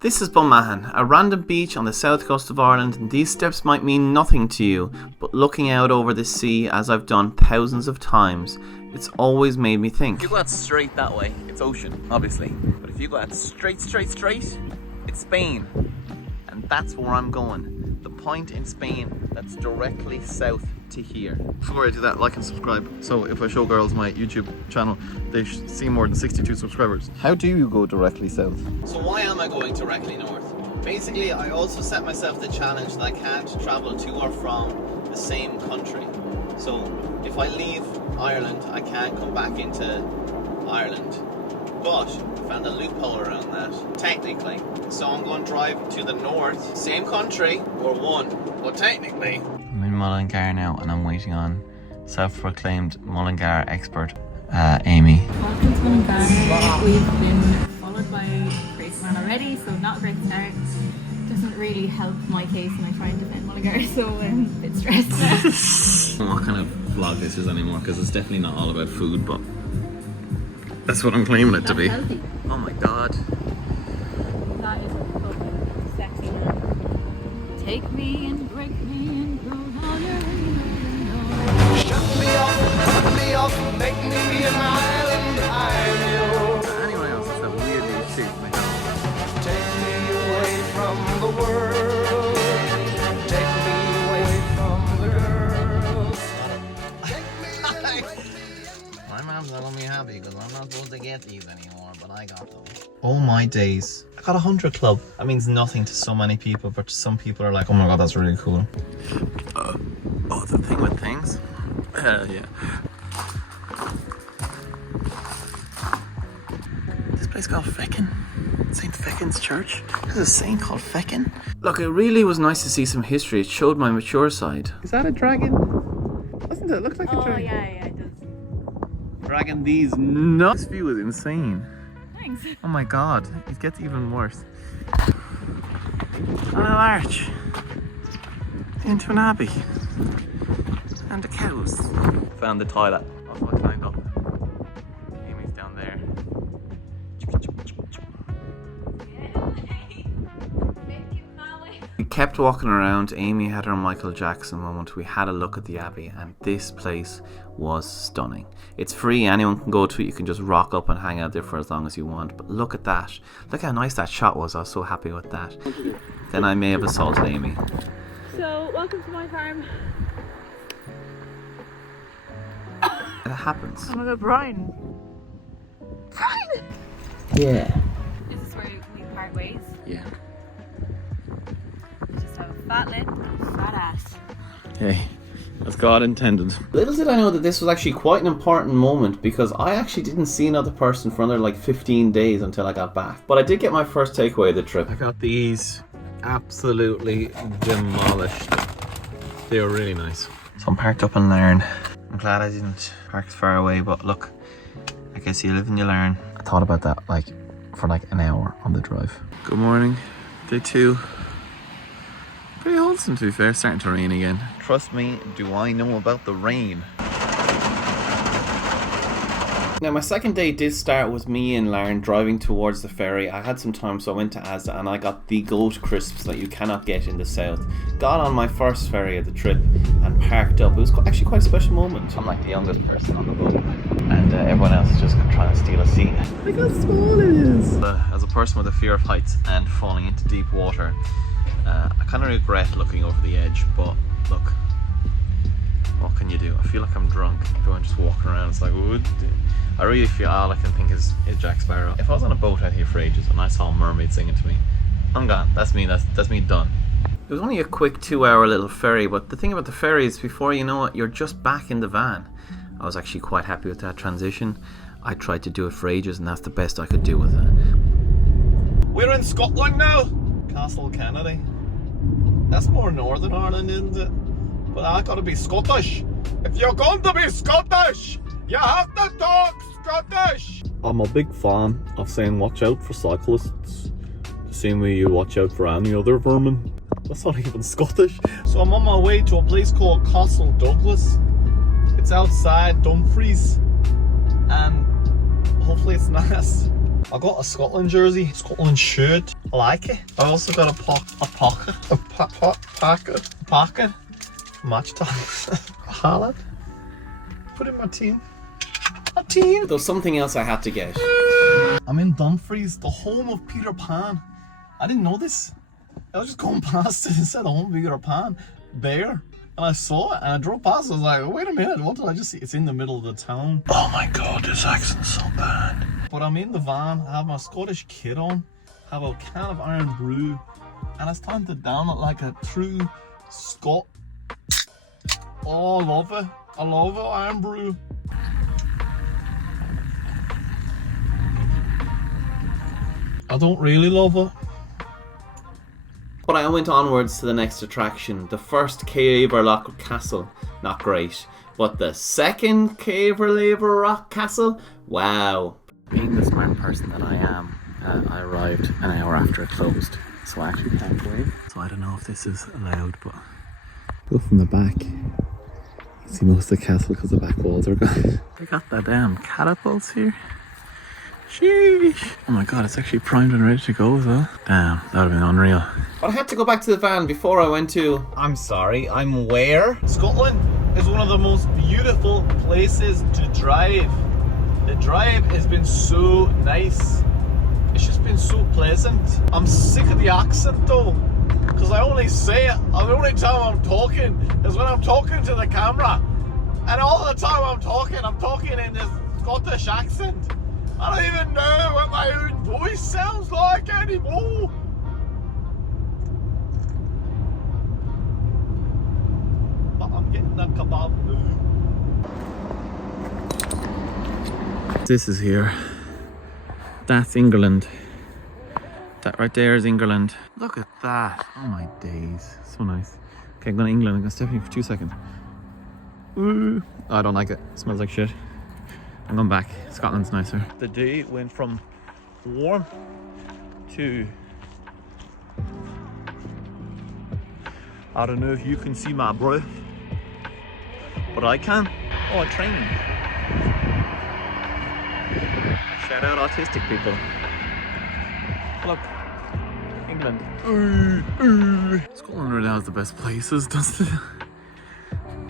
This is Bunmahon, a random beach on the south coast of Ireland, and these steps might mean nothing to you, but looking out over the sea, as I've done thousands of times, it's always made me think. If you go out straight that way, it's ocean, obviously. But if you go out straight, it's Spain. And that's where I'm going. The point in Spain that's directly south to here. Before I do that, like and subscribe. So if I show girls my YouTube channel, they see more than 62 subscribers. How do you go directly south? So why am I going directly north? Basically, I also set myself the challenge that I can't travel to or from the same country. So if I leave Ireland, I can't come back into Ireland. But I found a loophole around that, technically. So I'm going to drive to the north, same country, or one. But technically, I'm in Mullingar now and I'm waiting on self-proclaimed Mullingar expert, Amy. Welcome to Mullingar. We've been followed by a great man already, so not a great start. Doesn't really help my case when I try and defend Mullingar, so I'm a bit stressed now. What kind of vlog this is anymore, because it's definitely not all about food, but that's what I'm claiming it to be. Healthy. Oh my god. That is a lovely, sexy man. Take me and break me and grow higher. Shut me off, make me an island, I'm Anyone else is that weirdly shaped my house. Take me away from the world, take me away from the girls. My mom's not gonna be happy because I'm not supposed to get these anymore, but I got them. Oh my days. I got 100 club. That means nothing to so many people, but some people are like, oh my god, that's really cool. Oh, the thing with things? Yeah. This place called Feckin. St. Feckin's Church. There's a saint called Feckin. look, it really was nice to see some history. It showed my mature side. Is that a dragon? Doesn't it look like a Oh, dragon? yeah, it does. Dragging these nuts. This view is insane. Thanks. Oh my god, it gets even worse. On an arch into an abbey and the cows. Found the toilet. That's what I climbed up. Amy's down there. We kept walking around. Amy had her Michael Jackson moment. We had a look at the Abbey, and this place was stunning. It's free, anyone can go to it. You can just rock up and hang out there for as long as you want. But look at that. Look how nice that shot was. I was so happy with that. Then I may have assaulted Amy. So, welcome to my farm. It happens. Oh my god, Brian. Brian! Yeah. This is where we part ways. Yeah. We just have a fat lip, fat ass. Hey, as God intended. Little did I know that this was actually quite an important moment, because I actually didn't see another person for another like 15 days until I got back. But I did get my first takeaway of the trip. I got these absolutely demolished. They were really nice. So I'm parked up in Larne. I'm glad I didn't park far away, but look, I guess you live and you learn. I thought about that for an hour on the drive. Good morning, day 2. Pretty wholesome, to be fair. Starting to rain again. Trust me, do I know about the rain. Now, my second day did start with me and Larne driving towards the ferry. I had some time, so I went to Asda and I got the goat crisps that you cannot get in the south. Got on my first ferry of the trip and parked up. It was actually quite a special moment. I'm like the youngest person on the boat, and everyone else is just trying to steal a seat. Look how small it is. As a person with a fear of heights and falling into deep water, I kind of regret looking over the edge, but look, what can you do? I feel like I'm drunk. Everyone just walking around. It's like, would I really feel all I can think is Jack Sparrow. If I was on a boat out here for ages and I saw a mermaid singing to me, I'm gone. That's me. That's me done. It was only a quick 2-hour little ferry, but the thing about the ferry is before you know it, you're just back in the van. I was actually quite happy with that transition. I tried to do it for ages and that's the best I could do with it. We're in Scotland now. Castle Kennedy. That's more Northern Ireland, isn't it? But I gotta be Scottish. If you're going to be Scottish, you have to talk Scottish. I'm a big fan of saying watch out for cyclists, the same way you watch out for any other vermin. That's not even Scottish. So I'm on my way to a place called Castle Douglas. It's outside Dumfries, and hopefully it's nice. I got a Scotland jersey, Scotland shirt. I like it. I also got a pocket. Match tops. Haaland. Put in my team. A team. There's something else I had to get. I'm in Dumfries, the home of Peter Pan. I didn't know this. I was just going past it and said home of Peter Pan there. And I saw it and I drove past it. I was like, wait a minute, what did I just see? It's in the middle of the town. Oh my god, this accent's so bad. But I'm in the van, I have my Scottish kit on, have a can of iron brew, and it's time to down it like a true Scot. Oh, I love it. I love it, iron brew. I don't really love it. But I went onwards to the next attraction. The first Cairnryan Castle, not great. But the second Cairnryan Rock Castle, wow. Being the smart person that I am, I arrived an hour after it closed. So I actually can't wait. So I don't know if this is allowed, but... Go from the back. You can see most of the castle because the back walls are gone. They got the damn catapults here. Sheesh. Oh my god, it's actually primed and ready to go as well. Damn, that would have been unreal. But I had to go back to the van before I went to... I'm sorry, I'm where? Scotland is one of the most beautiful places to drive. The drive has been so nice. It's just been so pleasant. I'm sick of the accent though, because I only say it, the only time I'm talking is when I'm talking to the camera. And all the time I'm talking in this Scottish accent. I don't even know what my own voice sounds like anymore. But I'm getting a kebab now. This is here. That's England. That right there is England. Look at that. Oh my days. So nice. Okay, I'm going to England. I'm going to step in for 2 seconds. Ooh. Oh, I don't like it. It smells like shit. I'm going back. Scotland's nicer. The day went from warm to... I don't know if you can see my breath, but I can. Oh, a train. Shout out autistic people. Look, England. Scotland really has the best places, doesn't it?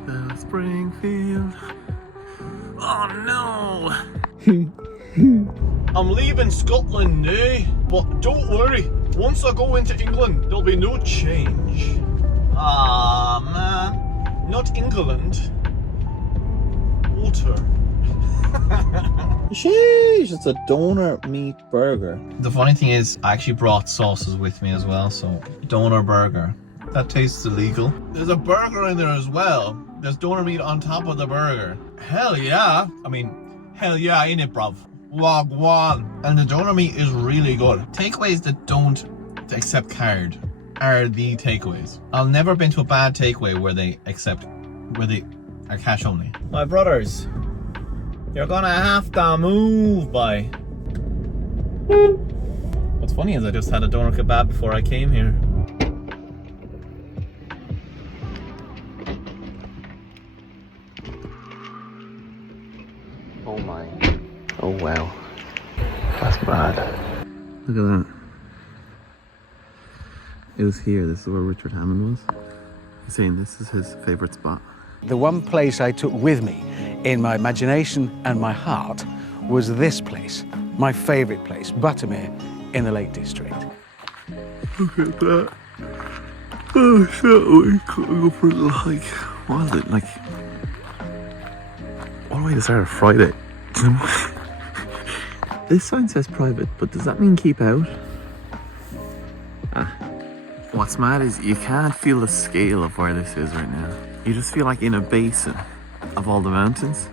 The Springfield. Oh no! I'm leaving Scotland now, but don't worry. Once I go into England, there'll be no change. Ah man, not England. Water. Sheesh, it's a doner meat burger. The funny thing is, I actually brought sauces with me as well, so doner burger. That tastes illegal. There's a burger in there as well. There's doner meat on top of the burger. Hell yeah. I mean, hell yeah, ain't it, bruv? Wagwan. And the doner meat is really good. Takeaways that don't accept card are the takeaways. I've never been to a bad takeaway where they are cash only. My brothers, you're gonna have to move, boy. What's funny is I just had a doner kebab before I came here. Oh my. Oh wow. That's bad. Look at that. It was here. This is where Richard Hammond was. He's saying this is his favourite spot. The one place I took with me in my imagination and my heart was this place, my favourite place, Buttermere in the Lake District. Look at that. Oh, so we could go for a little hike. What was it? Like, all the way to start of Friday. This sign says private, but does that mean keep out? Ah. What's mad is you can't feel the scale of where this is right now. You just feel like in a basin of all the mountains.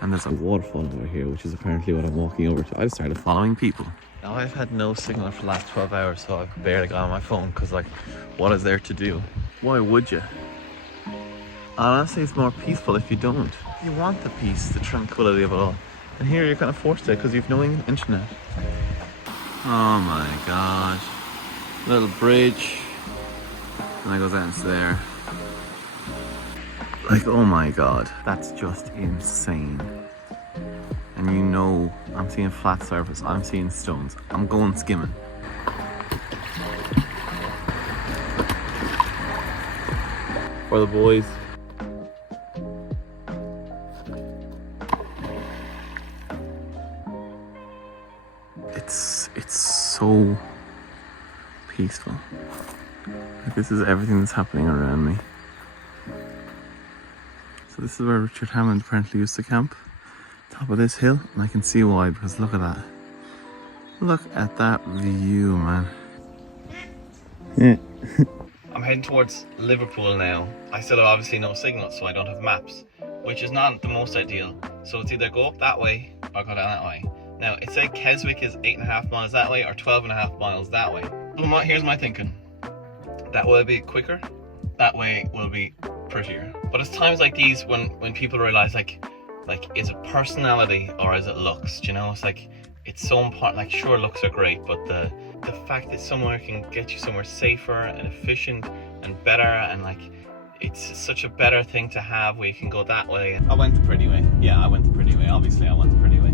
And there's a waterfall over here, which is apparently what I'm walking over to. I just started following people. Now I've had no signal for the last 12 hours, so I've barely got on my phone, because like, what is there to do? Why would you? Honestly, it's more peaceful if you don't. You want the peace, the tranquility of it all. And here you're kind of forced to, because you've no internet. Oh my gosh. Little bridge. And that goes out into there. Like, oh my god, that's just insane. and you know I'm seeing flat surface, I'm seeing stones, I'm going skimming. For the boys. It's so peaceful. Like, this is everything that's happening around me. So this is where Richard Hammond apparently used to camp. Top of this hill, and I can see why, because look at that. Look at that view, man. Yeah. I'm heading towards Liverpool now. I still have obviously no signal, so I don't have maps, which is not the most ideal. So it's either go up that way or go down that way. Now, it said Keswick is 8.5 miles that way or 12.5 miles that way. Well, here's my thinking. That will be quicker. That way will be prettier. But it's times like these when people realize like is it personality or is it looks? Do you know? It's like, it's so important. Like, sure, looks are great, but the fact that somewhere can get you somewhere safer and efficient and better, and like, it's such a better thing to have where you can go that way. I went the pretty way. Yeah, I went the pretty way. Obviously, I went the pretty way.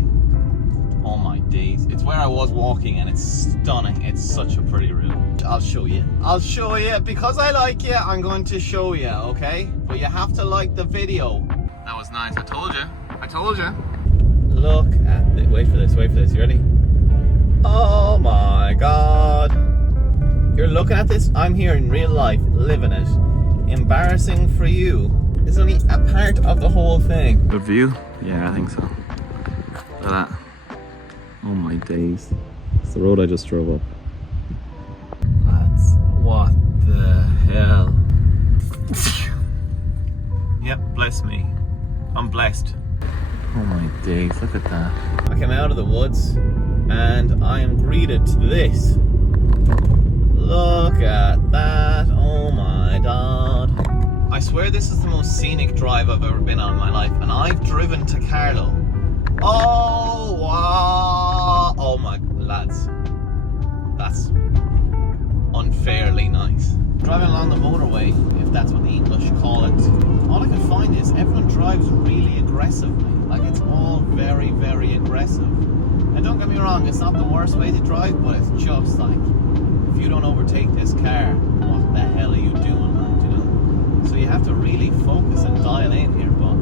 Oh my days. It's where I was walking and it's stunning. It's such a pretty route. I'll show you. I'll show you. Because I like you, I'm going to show you, okay? But you have to like the video. That was nice. I told you. I told you. Look at it. Wait for this. Wait for this. You ready? Oh my god. You're looking at this? I'm here in real life, living it. Embarrassing for you. It's only a part of the whole thing. Good view? Yeah, I think so. Look at that. Oh my days. It's the road I just drove up. That's what the hell. Yep, bless me. I'm blessed. Oh my days, look at that. I came out of the woods and I am greeted to this. Look at that. Oh my god. I swear this is the most scenic drive I've ever been on in my life, and I've driven to Carlow. Oh wow! Oh my lads, that's unfairly nice. Driving along the motorway, if that's what the English call it, all I can find is everyone drives really aggressively. Like, it's all very, very aggressive. And don't get me wrong, it's not the worst way to drive, but it's just like, if you don't overtake this car, what the hell are you doing, man? You know? So you have to really focus and dial in here, but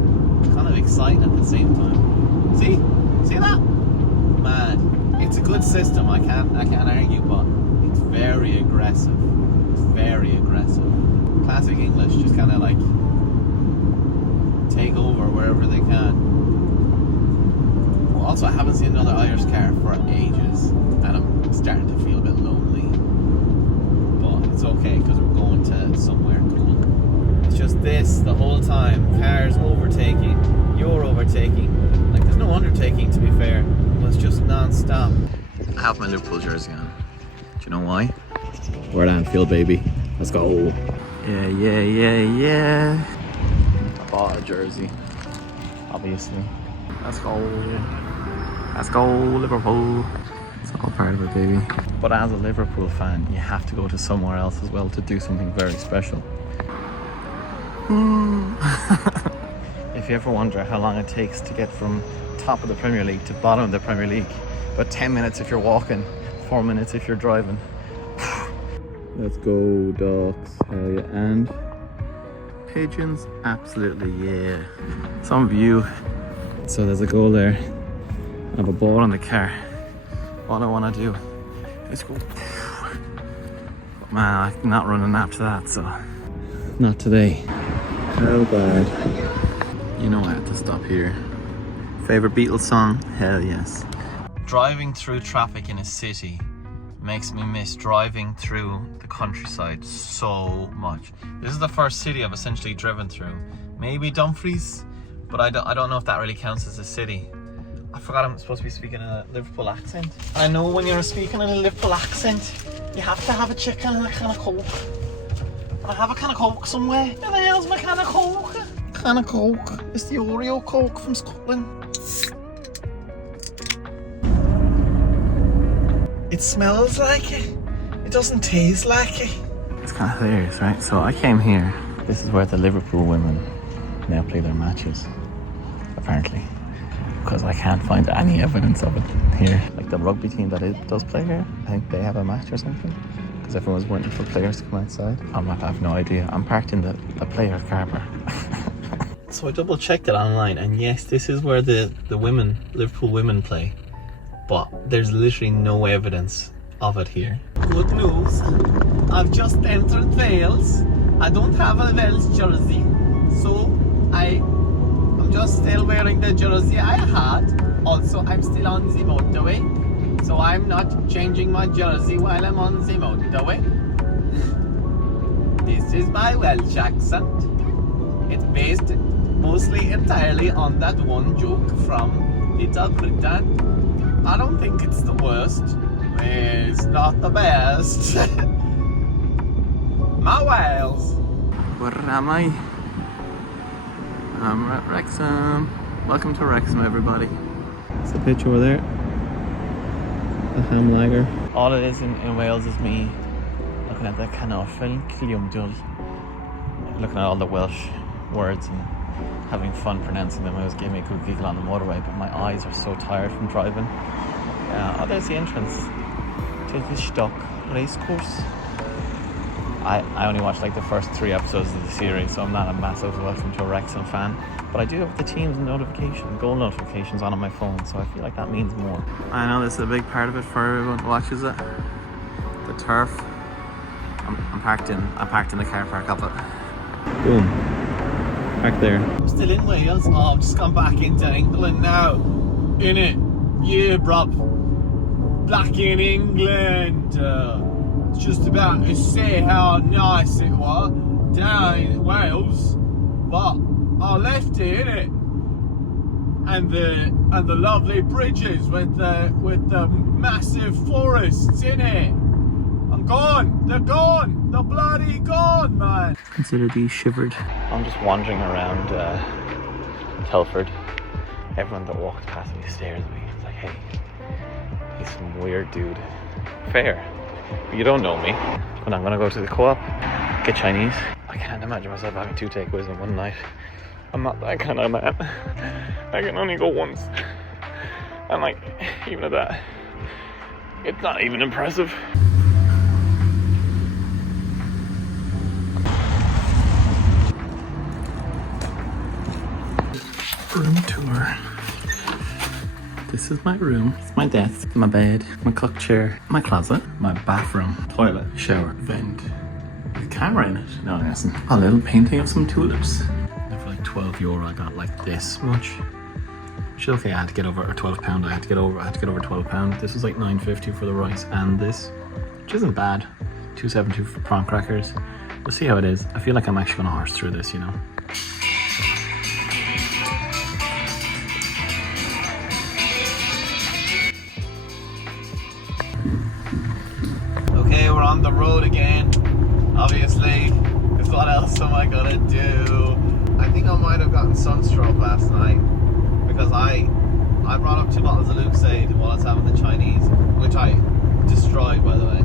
it's kind of exciting at the same time. See? See that? Man, it's a good system, I can't argue, but it's very aggressive. It's very aggressive. Classic English, just kind of like take over wherever they can. Well, also, I haven't seen another Irish car for ages, and I'm starting to feel a bit lonely. But it's okay, because we're going to somewhere cool. It's just this the whole time. Cars overtaking, you're overtaking. Like, there's no undertaking, to be fair, but it's just non-stop. I have my Liverpool jersey on. Do you know why? We're at Anfield, baby. Let's go. Yeah. I bought a jersey, obviously. Let's go. Let's go, Liverpool. It's all part of it, baby. But as a Liverpool fan, you have to go to somewhere else as well to do something very special. If you ever wonder how long it takes to get from top of the Premier League to bottom of the Premier League, about 10 minutes if you're walking, 4 minutes if you're driving. Let's go, ducks. Hell yeah. And pigeons, absolutely, yeah. Some view. So there's a goal there. I have a ball on the car. All I want to do is go. But man, I'm not running after that, so not today. How bad. You know I had to stop here. Favorite Beatles song? Hell yes. Driving through traffic in a city makes me miss driving through the countryside so much. This is the first city I've essentially driven through. Maybe Dumfries, but I don't know if that really counts as a city. I forgot I'm supposed to be speaking a Liverpool accent. I know when you're speaking in a Liverpool accent, you have to have a chicken and a can of Coke. I have a can of Coke somewhere. Where the hell's my can of Coke? Can of Coke. It's the Oreo Coke from Scotland. It smells like it. It doesn't taste like it. It's kind of hilarious, right? So I came here. This is where the Liverpool women now play their matches, apparently. because I can't find any evidence of it here. Like the rugby team that does play here, I think they have a match or something, because everyone's waiting for players to come outside. I have no idea. I'm parked in the player car park. So I double checked it online, and yes, this is where the Liverpool women play, but there's literally no evidence of it here. Good news, I've just entered Wales. I don't have a Wales jersey, so I'm just still wearing the jersey I had. Also, I'm still on the motorway, so I'm not changing my jersey while I'm on the motorway. This is my Welsh accent. It's based mostly entirely on that one joke from Little Britain. I don't think it's the worst. It's not the best. My Wales. Where am I? I'm at Wrexham. Welcome to Wrexham, everybody. It's the pitch over there. The Hamlager. All it is in Wales is me looking at the Canolfin Ciliumdul, looking at all the Welsh words and having fun pronouncing them. It was giving me a good giggle on the motorway, but my eyes are so tired from driving. Oh, there's the entrance to the Stock Racecourse. I only watched like the first 3 episodes of the series, so I'm not a massive Welcome to Wrexham fan. But I do have the team's goal notifications on my phone, so I feel like that means more. I know this is a big part of it for everyone who watches it. The turf. I'm parked in the car park of it. Boom. Back there. I'm still in Wales. Oh, I've just gone back into England now. In it. Yeah, bruv. Back in England. Just about to say how nice it was down in Wales, but I left it, innit? And the lovely bridges with the massive forests, innit? I'm gone. They're gone. They're bloody gone, man. Consider these shivered. I'm just wandering around Telford. Everyone that walks past me stares at me. It's like, hey, he's some weird dude. Fair. You don't know me. But I'm gonna go to the co-op, get Chinese. I can't imagine myself having 2 takeaways in one night. I'm not that kind of man. I can only go once. And like, even at that, it's not even impressive. Room tour. This is my room. It's my desk, my bed, my cook chair, my closet, my bathroom, toilet, shower, vent. The camera in it. No, it isn't. A little painting of some tulips. And for like €12, I got like this much. Which is okay. I had to get over £12. I had to get over £12. This was like $9.50 for the rice and this, which isn't bad. $2.72 for prawn crackers. We'll see how it is. I feel like I'm actually gonna horse through this, you know. Okay, we're on the road again, obviously, because what else am I gonna do? I think I might have gotten sunstroke last night, because I brought up 2 bottles of Lucozade while I was having the Chinese, which I destroyed, by the way,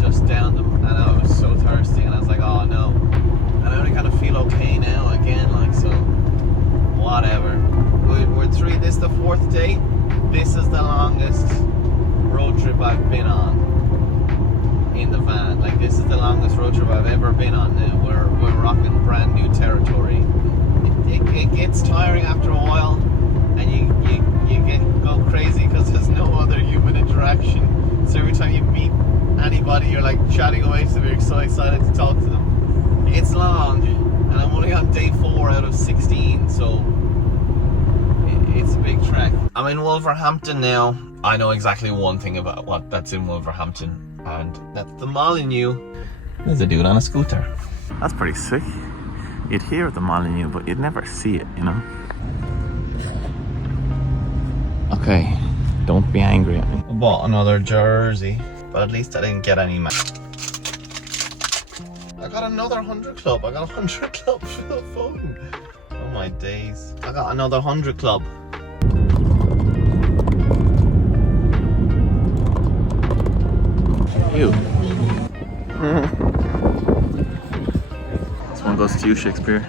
just downed them, and I was so thirsty, and I was like, oh no. And I only kind of feel okay now again, like, so, whatever. We're through, this is the 4th day. This is the longest road trip I've been on in the van. Like, this is the longest road trip I've ever been on now. We're rocking brand new territory. It gets tiring after a while, and you go crazy because there's no other human interaction. So every time you meet anybody, you're like chatting away to them, you're so excited to talk to them. It's long, and I'm only on day 4 out of 16, so it's a big trek. I'm in Wolverhampton now. I know exactly one thing about what that's in Wolverhampton, and that's the Molyneux. There's a dude on a scooter. That's pretty sick. You'd hear of the Molyneux, but you'd never see it, you know? Okay, don't be angry at me. I bought another jersey, but at least I didn't get any I got another 100 club. I got 100 club for the phone. Oh my days. I got another 100 club. Ew. This one goes to you, Shakespeare.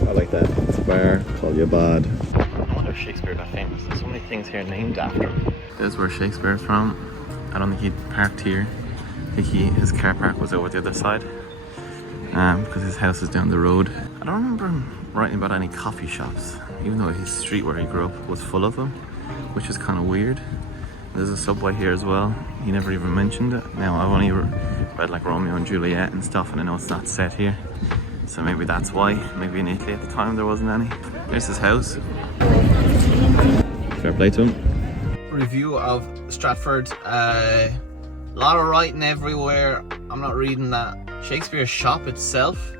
I like that. It's bar, call you bad. I wonder if Shakespeare got famous. There's so many things here named after him. This is where Shakespeare's from. I don't think he parked here. I think his car park was over the other side. Because his house is down the road. I don't remember him writing about any coffee shops, even though his street where he grew up was full of them, which is kind of weird. There's a subway here as well. He never even mentioned it. Now, I've only read like Romeo and Juliet and stuff, and I know it's not set here. So maybe that's why. Maybe in Italy at the time there wasn't any. There's his house. Fair play to him. Review of Stratford. A lot of writing everywhere. I'm not reading that. Shakespeare's shop itself.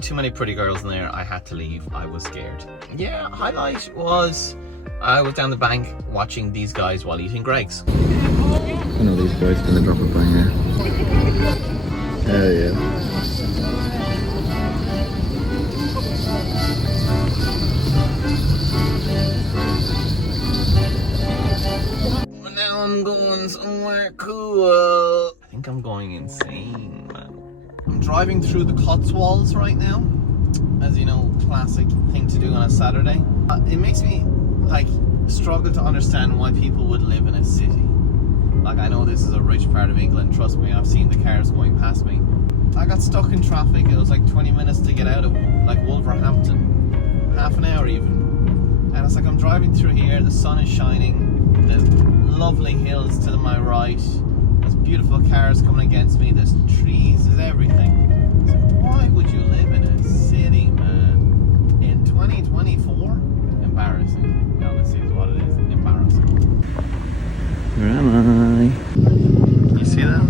Too many pretty girls in there. I had to leave. I was scared. Yeah, highlight was I was down the bank watching these guys while eating Greggs. I know these guys gonna drop a banger. Hell yeah. Now I'm going somewhere cool. I think I'm going insane, man. I'm driving through the Cotswolds right now. As you know, classic thing to do on a Saturday. It makes me like struggle to understand why people would live in a city. Like, I know this is a rich part of England, trust me, I've seen the cars going past me. I got stuck in traffic. It was like 20 minutes to get out of like Wolverhampton, half an hour even. And it's like I'm driving through here, the sun is shining, there's lovely hills to my right, there's beautiful cars coming against me, there's trees, there's everything. It's like, why would you live in a city, man? In 2024? Embarrassing. Honestly is what it is. Embarrassing. Where am I? You see that?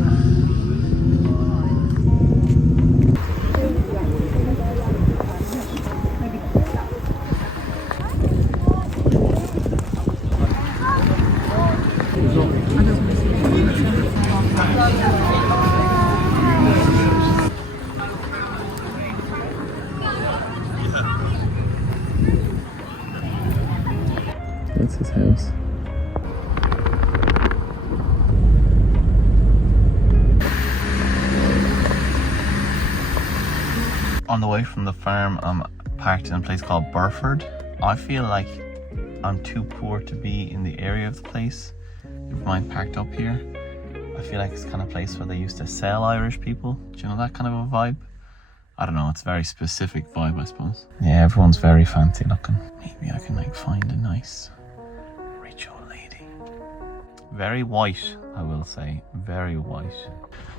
That's his house. On the way from the farm, I'm parked in a place called Burford. I feel like I'm too poor to be in the area of the place. If mine parked up here, I feel like it's the kind of place where they used to sell Irish people. Do you know that kind of a vibe? I don't know, it's a very specific vibe, I suppose. Yeah, everyone's very fancy looking. Maybe I can like find a nice rich old lady. Very white, I will say, very white.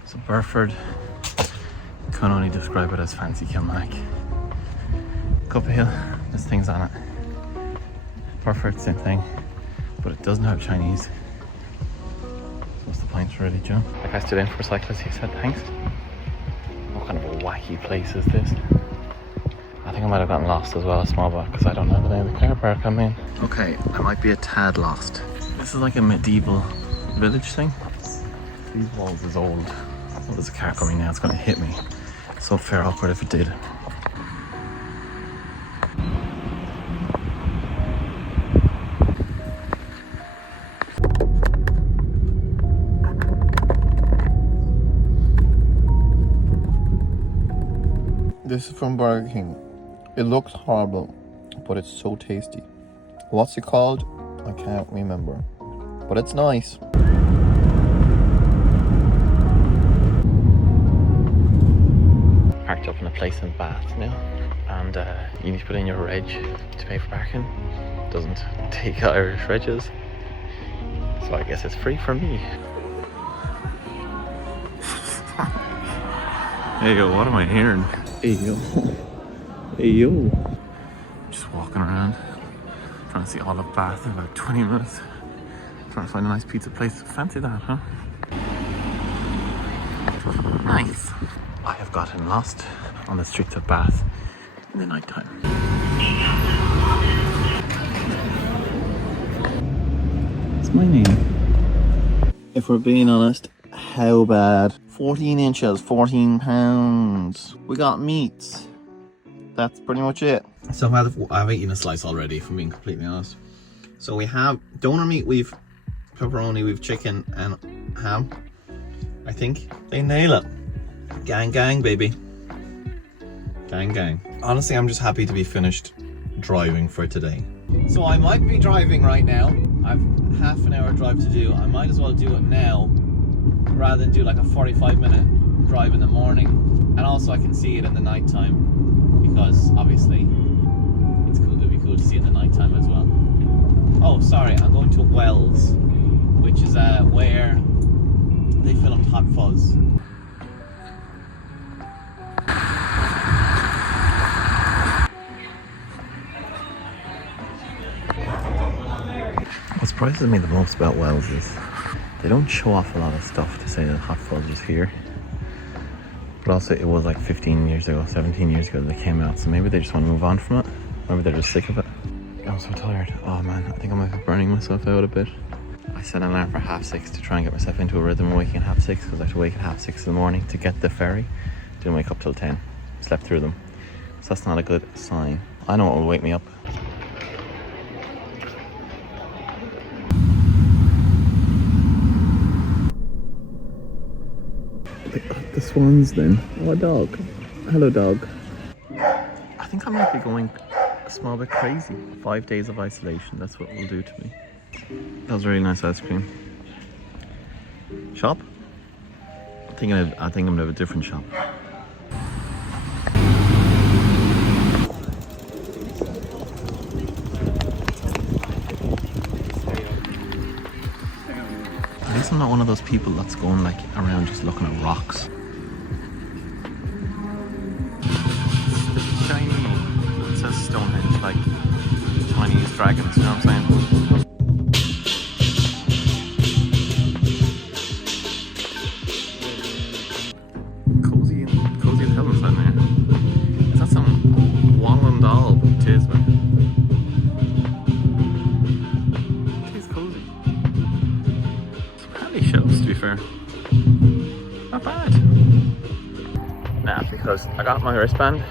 So Burford, can only describe it as fancy Kilmarnock. Go up a hill, there's things on it. Burford, same thing, but it doesn't have Chinese. So what's the point really, Joe? Like I stood in for a cyclist, he said thanks. What kind of a wacky place is this? I think I might have gotten lost as well, a small bit, because I don't know the name of the car park I'm in. Okay, I might be a tad lost. This is like a medieval village thing. These walls is old. Oh, there's a car coming now, it's going to hit me. So fair awkward if it did. This is from Burger King. It looks horrible, but it's so tasty. What's it called? I can't remember, but it's nice. Parked up in a place in Bath now, and you need to put in your reg to pay for parking. Doesn't take Irish regs, so I guess it's free for me. There you go, what am I hearing? Hey yo. Hey yo. Just walking around, trying to see all of Bath in about 20 minutes. Trying to find a nice pizza place. Fancy that, huh? Nice. I have gotten lost on the streets of Bath in the night time. What's my name? If we're being honest, how bad? 14 inches, 14 pounds. We got meats. That's pretty much it. So I've eaten a slice already, if I'm being completely honest. So we have donor meat, we've pepperoni, we've chicken and ham. I think they nail it. Gang gang, baby. Gang gang. Honestly, I'm just happy to be finished driving for today. So I might be driving right now. I've half an hour drive to do. I might as well do it now rather than do like a 45-minute drive in the morning. And also I can see it in the night time because obviously it's cool. It'd be cool to see it in the night time as well. Oh, sorry, I'm going to Wells, which is where they filmed Hot Fuzz. What surprises me the most about Wells is they don't show off a lot of stuff to say that Hot Fuzz is here. But also it was like 15 years ago, 17 years ago that they came out, so maybe they just want to move on from it. Maybe they're just sick of it. I'm so tired. Oh man, I think I might be burning myself out a bit. I set an alarm for 6:30 to try and get myself into a rhythm of waking at 6:30 because I have to wake at 6:30 in the morning to get the ferry. Didn't wake up till 10. Slept through them. So that's not a good sign. I know what will wake me up. The swans then. Oh, a dog. Hello, dog. I think I might be going a small bit crazy. 5 days of isolation, that's what it will do to me. That was really nice ice cream. Shop? I think I'm gonna have a different shop. At least I'm not one of those people that's going like around just looking at rocks. Shiny, it says Stonehenge, like Chinese dragons, you know what I'm saying? Cozy and hell inside there. Is that some Wallandal Tisman? It's cozy. Some handy shelves, to be fair. Not bad. Nah, because I got my wristband.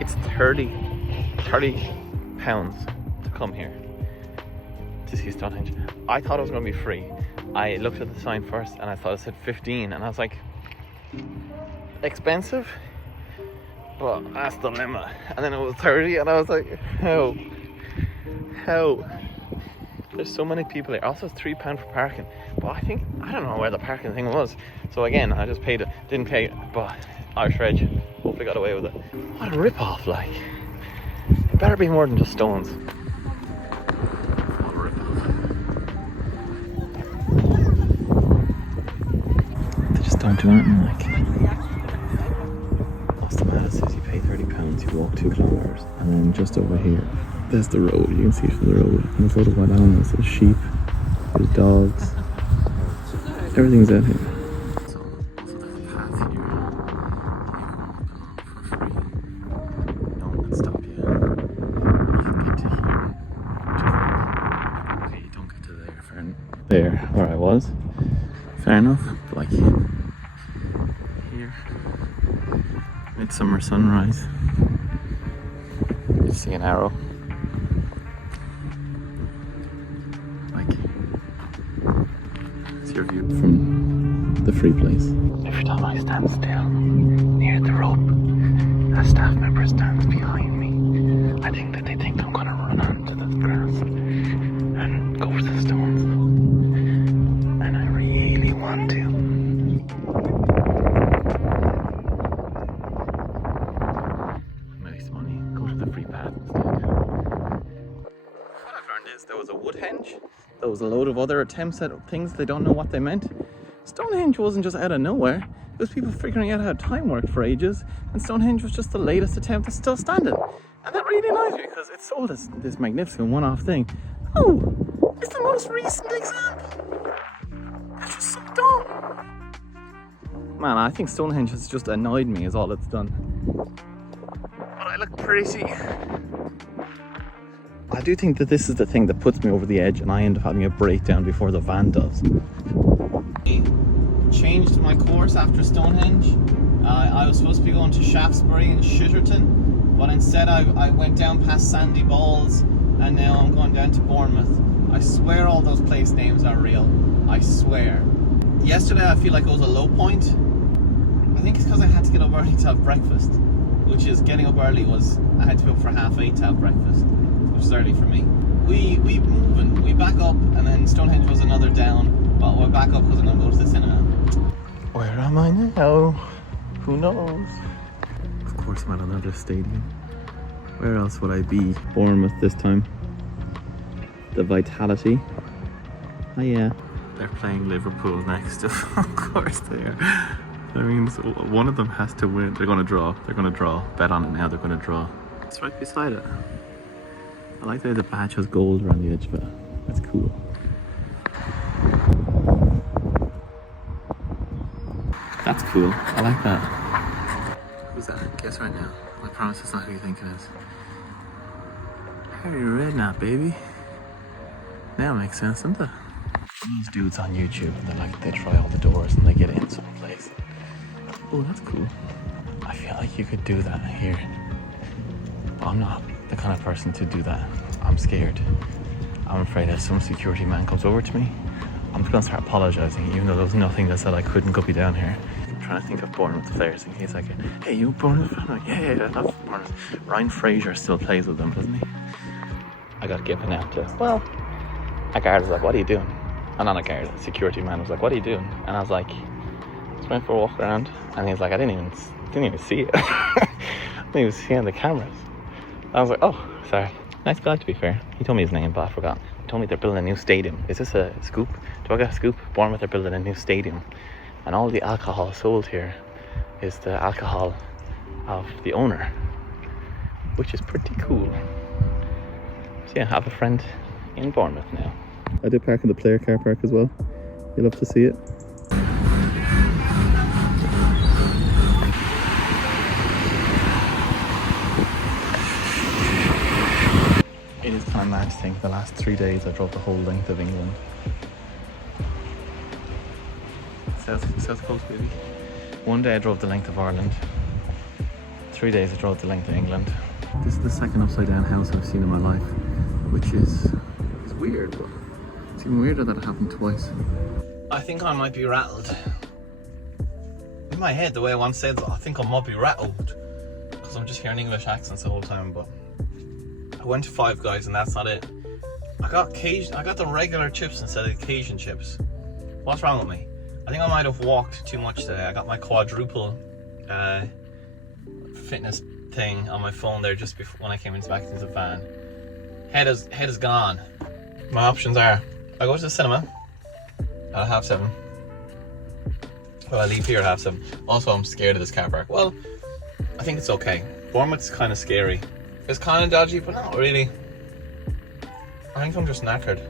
It's 30 pounds to come here to see Stonehenge. I thought it was going to be free. I looked at the sign first and I thought it said 15 and I was like, expensive? But that's the limit. And then it was 30 and I was like, how? There's so many people here. Also it's £3 for parking. But I don't know where the parking thing was. So again, I just paid it. Didn't pay it, but Irish Reg. Hopefully got away with it. What a rip-off, like. It better be more than just stones. What a rip-off. They just don't do anything, like. What's the matter? It says you pay £30, you walk 2 kilometres. And then just over here, there's the road. You can see it from the road. And there's a lot of wild animals. There's sheep, there's dogs. Everything's out here. There, where I was. Fair enough, but like here, midsummer sunrise. You see an arrow. Like, it's your view from the free place. Every time I stand still near the rope, a staff member stands behind me. I think that they think I'm gonna run onto the grass and go for the stones. And I really want to. Waste money, go to the free path instead. What I've learned is there was a Woodhenge, there was a load of other attempts at things they don't know what they meant. Stonehenge wasn't just out of nowhere, it was people figuring out how time worked for ages, and Stonehenge was just the latest attempt that's still standing. And that really annoys me because it's sold as this magnificent one-off thing. Oh, it's the most recent example. That's just so dumb. Man, I think Stonehenge has just annoyed me is all it's done. But I look pretty. I do think that this is the thing that puts me over the edge and I end up having a breakdown before the van does. I changed my course after Stonehenge. I was supposed to be going to Shaftesbury and Shitterton, but instead I went down past Sandy Balls and now I'm going down to Bournemouth. I swear all those place names are real. I swear. Yesterday I feel like it was a low point. I think it's because I had to get up early to have breakfast. which is getting up early, I had to be up for 8:30 to have breakfast, which is early for me. We moving, we back up, and then Stonehenge was another down, but we're back up because I'm going to go to the cinema. Where am I now? Who knows? Of course I'm at another stadium. Where else would I be? Bournemouth this time. The Vitality. Oh yeah. They're playing Liverpool next. Of course they are. I mean, so one of them has to win. They're going to draw. They're going to draw. Bet on it now. They're going to draw. It's right beside it. I like that the badge has gold around the edge of it. That's cool. That's cool. I like that. Who's that? Guess right now. I promise it's not who you think it is. Harry Redknapp, baby. Now it makes sense, doesn't it? These dudes on YouTube, and they try all the doors and they get in someplace. Oh, that's cool. I feel like you could do that here. But I'm not the kind of person to do that. I'm scared. I'm afraid that some security man comes over to me, I'm just gonna start apologising, even though there was nothing that said I couldn't go be down here. I'm trying to think of Bournemouth players in case I can. Hey, you Bournemouth fan? I'm like, yeah, I love Bournemouth. Ryan Fraser still plays with them, doesn't he? I got given out to. Well, a guard was like, "What are you doing?" And not a guard, a security man was like, "What are you doing?" And I was like, "Just went for a walk around." And he was like, "I didn't even see it." I didn't even see it on the cameras. I was like, "Oh, sorry." Nice guy, to be fair. He told me his name, but I forgot. He told me they're building a new stadium. Is this a scoop? Do I get a scoop? Bournemouth are building a new stadium. And all the alcohol sold here is the alcohol of the owner, which is pretty cool. So yeah, I have a friend in Bournemouth now. I did park in the player car park as well. You'll love to see it. It is kind of mad to think the last 3 days I drove the whole length of England. South Coast, baby. One day I drove the length of Ireland. 3 days I drove the length of England. This is the second upside down house I've seen in my life, which is weird, but it's even weirder that it happened twice. I think I might be rattled. In my head, the way I once said that, I think I might be rattled because I'm just hearing English accents the whole time. But I went to Five Guys and that's not it. I got the regular chips instead of the Cajun chips. What's wrong with me? I think I might have walked too much today. I got my quadruple fitness thing on my phone there just before when I came back into the van. Head is gone. My options are I go to the cinema at 7:30. Well, I leave here at 7:30. Also, I'm scared of this car park. Well, I think it's okay. Bournemouth's kind of scary. It's kind of dodgy, but not really. I think I'm just knackered.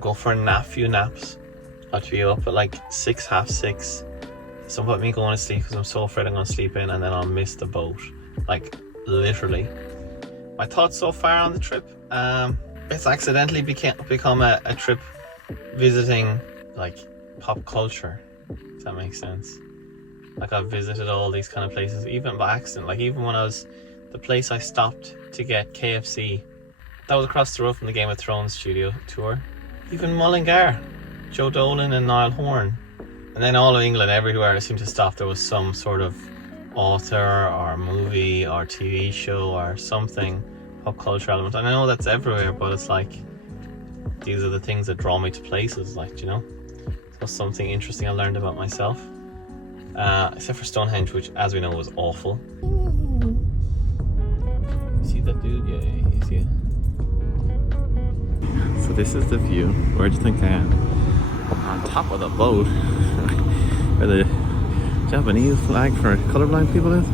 Go for a few naps. I'll be up at like 6, half 6. So about me going to sleep because I'm so afraid I'm going to sleep in and then I'll miss the boat. Like, literally. My thoughts so far on the trip, it's accidentally become a trip visiting like pop culture, if that makes sense. Like, I've visited all these kind of places even by accident. Like, even when the place I stopped to get KFC, that was across the road from the Game of Thrones studio tour. Even Mullingar, Joe Dolan and Niall Horan. And then all of England, everywhere I seemed to stop, there was some sort of author or movie or TV show or something, pop culture element. And I know that's everywhere, but it's like, these are the things that draw me to places, like, you know? So something interesting I learned about myself. Except for Stonehenge, which, as we know, was awful. You see that dude? Yeah, you see it. So this is the view. Where do you think I am? On top of the boat. Where the Japanese flag for colourblind people is.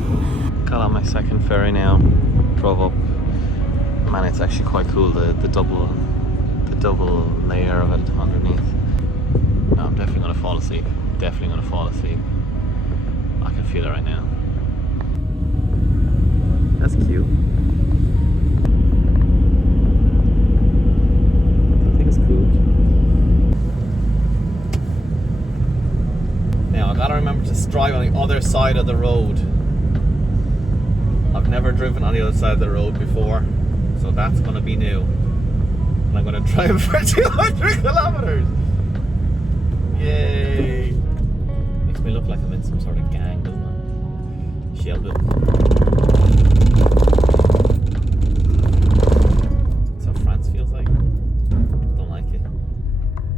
Got on my second ferry now. Drove up. Man, it's actually quite cool. The double layer of it underneath. No, I'm definitely gonna fall asleep. Definitely gonna fall asleep. I can feel it right now. That's cute. I think it's cool. Now, I gotta remember to drive on the other side of the road. I've never driven on the other side of the road before, so that's gonna be new. And I'm gonna drive for 200 kilometers. Yay! Makes me look like I'm in some sort of gang, doesn't it? Cherbourg. That's how France feels like. Don't like it.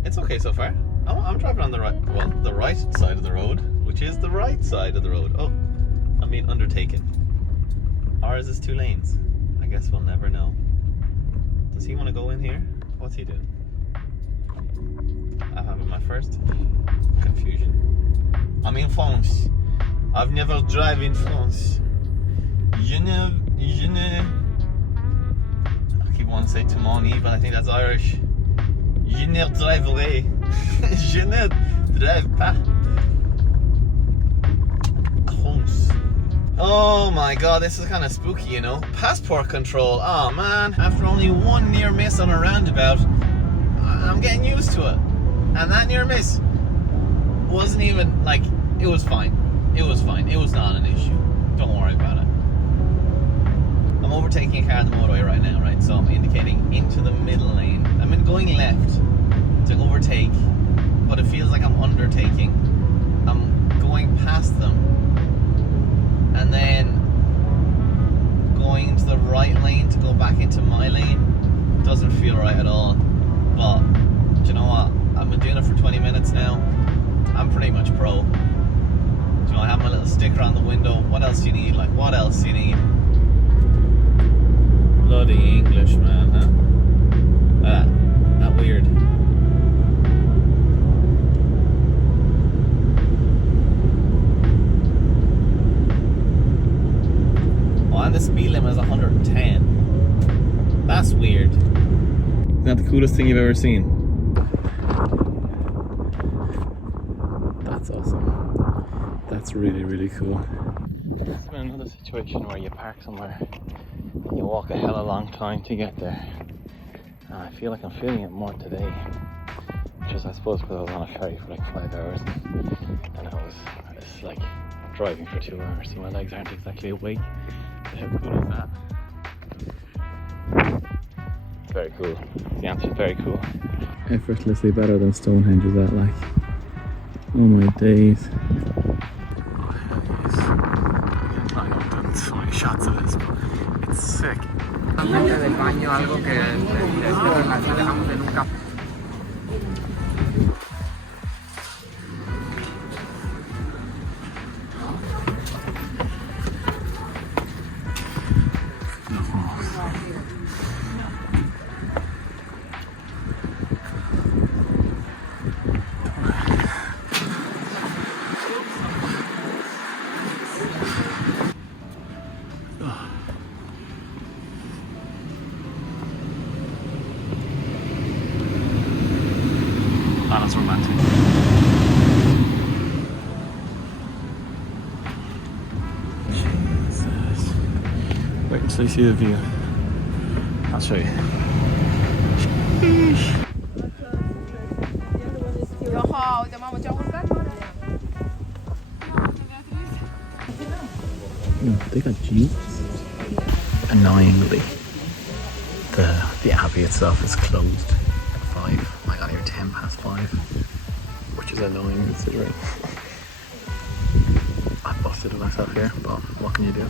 It's okay so far. I'm driving on the right side of the road, which is the right side of the road. Oh, I'm being undertaken. Ours is 2 lanes. I guess we'll never know. Does he want to go in here? What's he doing? I'm having my first confusion. I'm in France. I've never driven in France. Je ne. I keep wanting to say Touvent, but I think that's Irish. Je ne driverai. Je ne drive pas. France. Oh my god, this is kind of spooky, you know. Passport control. Oh man, after only one near miss on a roundabout, I'm getting used to it. And that near miss wasn't even like, it was fine. It was fine. It was not an issue. Don't worry about it. I'm overtaking a car on the motorway right now, right? So I'm indicating into the middle lane. I'm going left to overtake, but it feels like I'm undertaking. I'm going past them and then going into the right lane to go back into my lane. Doesn't feel right at all. But do you know what? I've been doing it for 20 minutes now. I'm pretty much pro. Do you know, I have my little sticker on the window. What else do you need? Like, what else do you need? Bloody English, man, huh? That weird. Oh, and the speed limit is 110. That's weird. Isn't that the coolest thing you've ever seen? That's awesome. That's really, really cool. There's been another situation where you park somewhere and you walk a hell of a long time to get there. And I feel like I'm feeling it more today. Which is, I suppose, because I was on a ferry for like 5 hours and I was like driving for 2 hours, so my legs aren't exactly awake. But how cool is that? Very cool. The answer is very cool. Effortlessly better than Stonehenge, is that like? Oh my days. Oh, again, I know I've done so many shots of this, but it's sick. That's romantic. Jesus. Wait until you see the view. I'll show you. They got Jesus. Annoyingly, the abbey itself is closed at 5. I got here 5, which is annoying considering I busted myself here, but what can you do?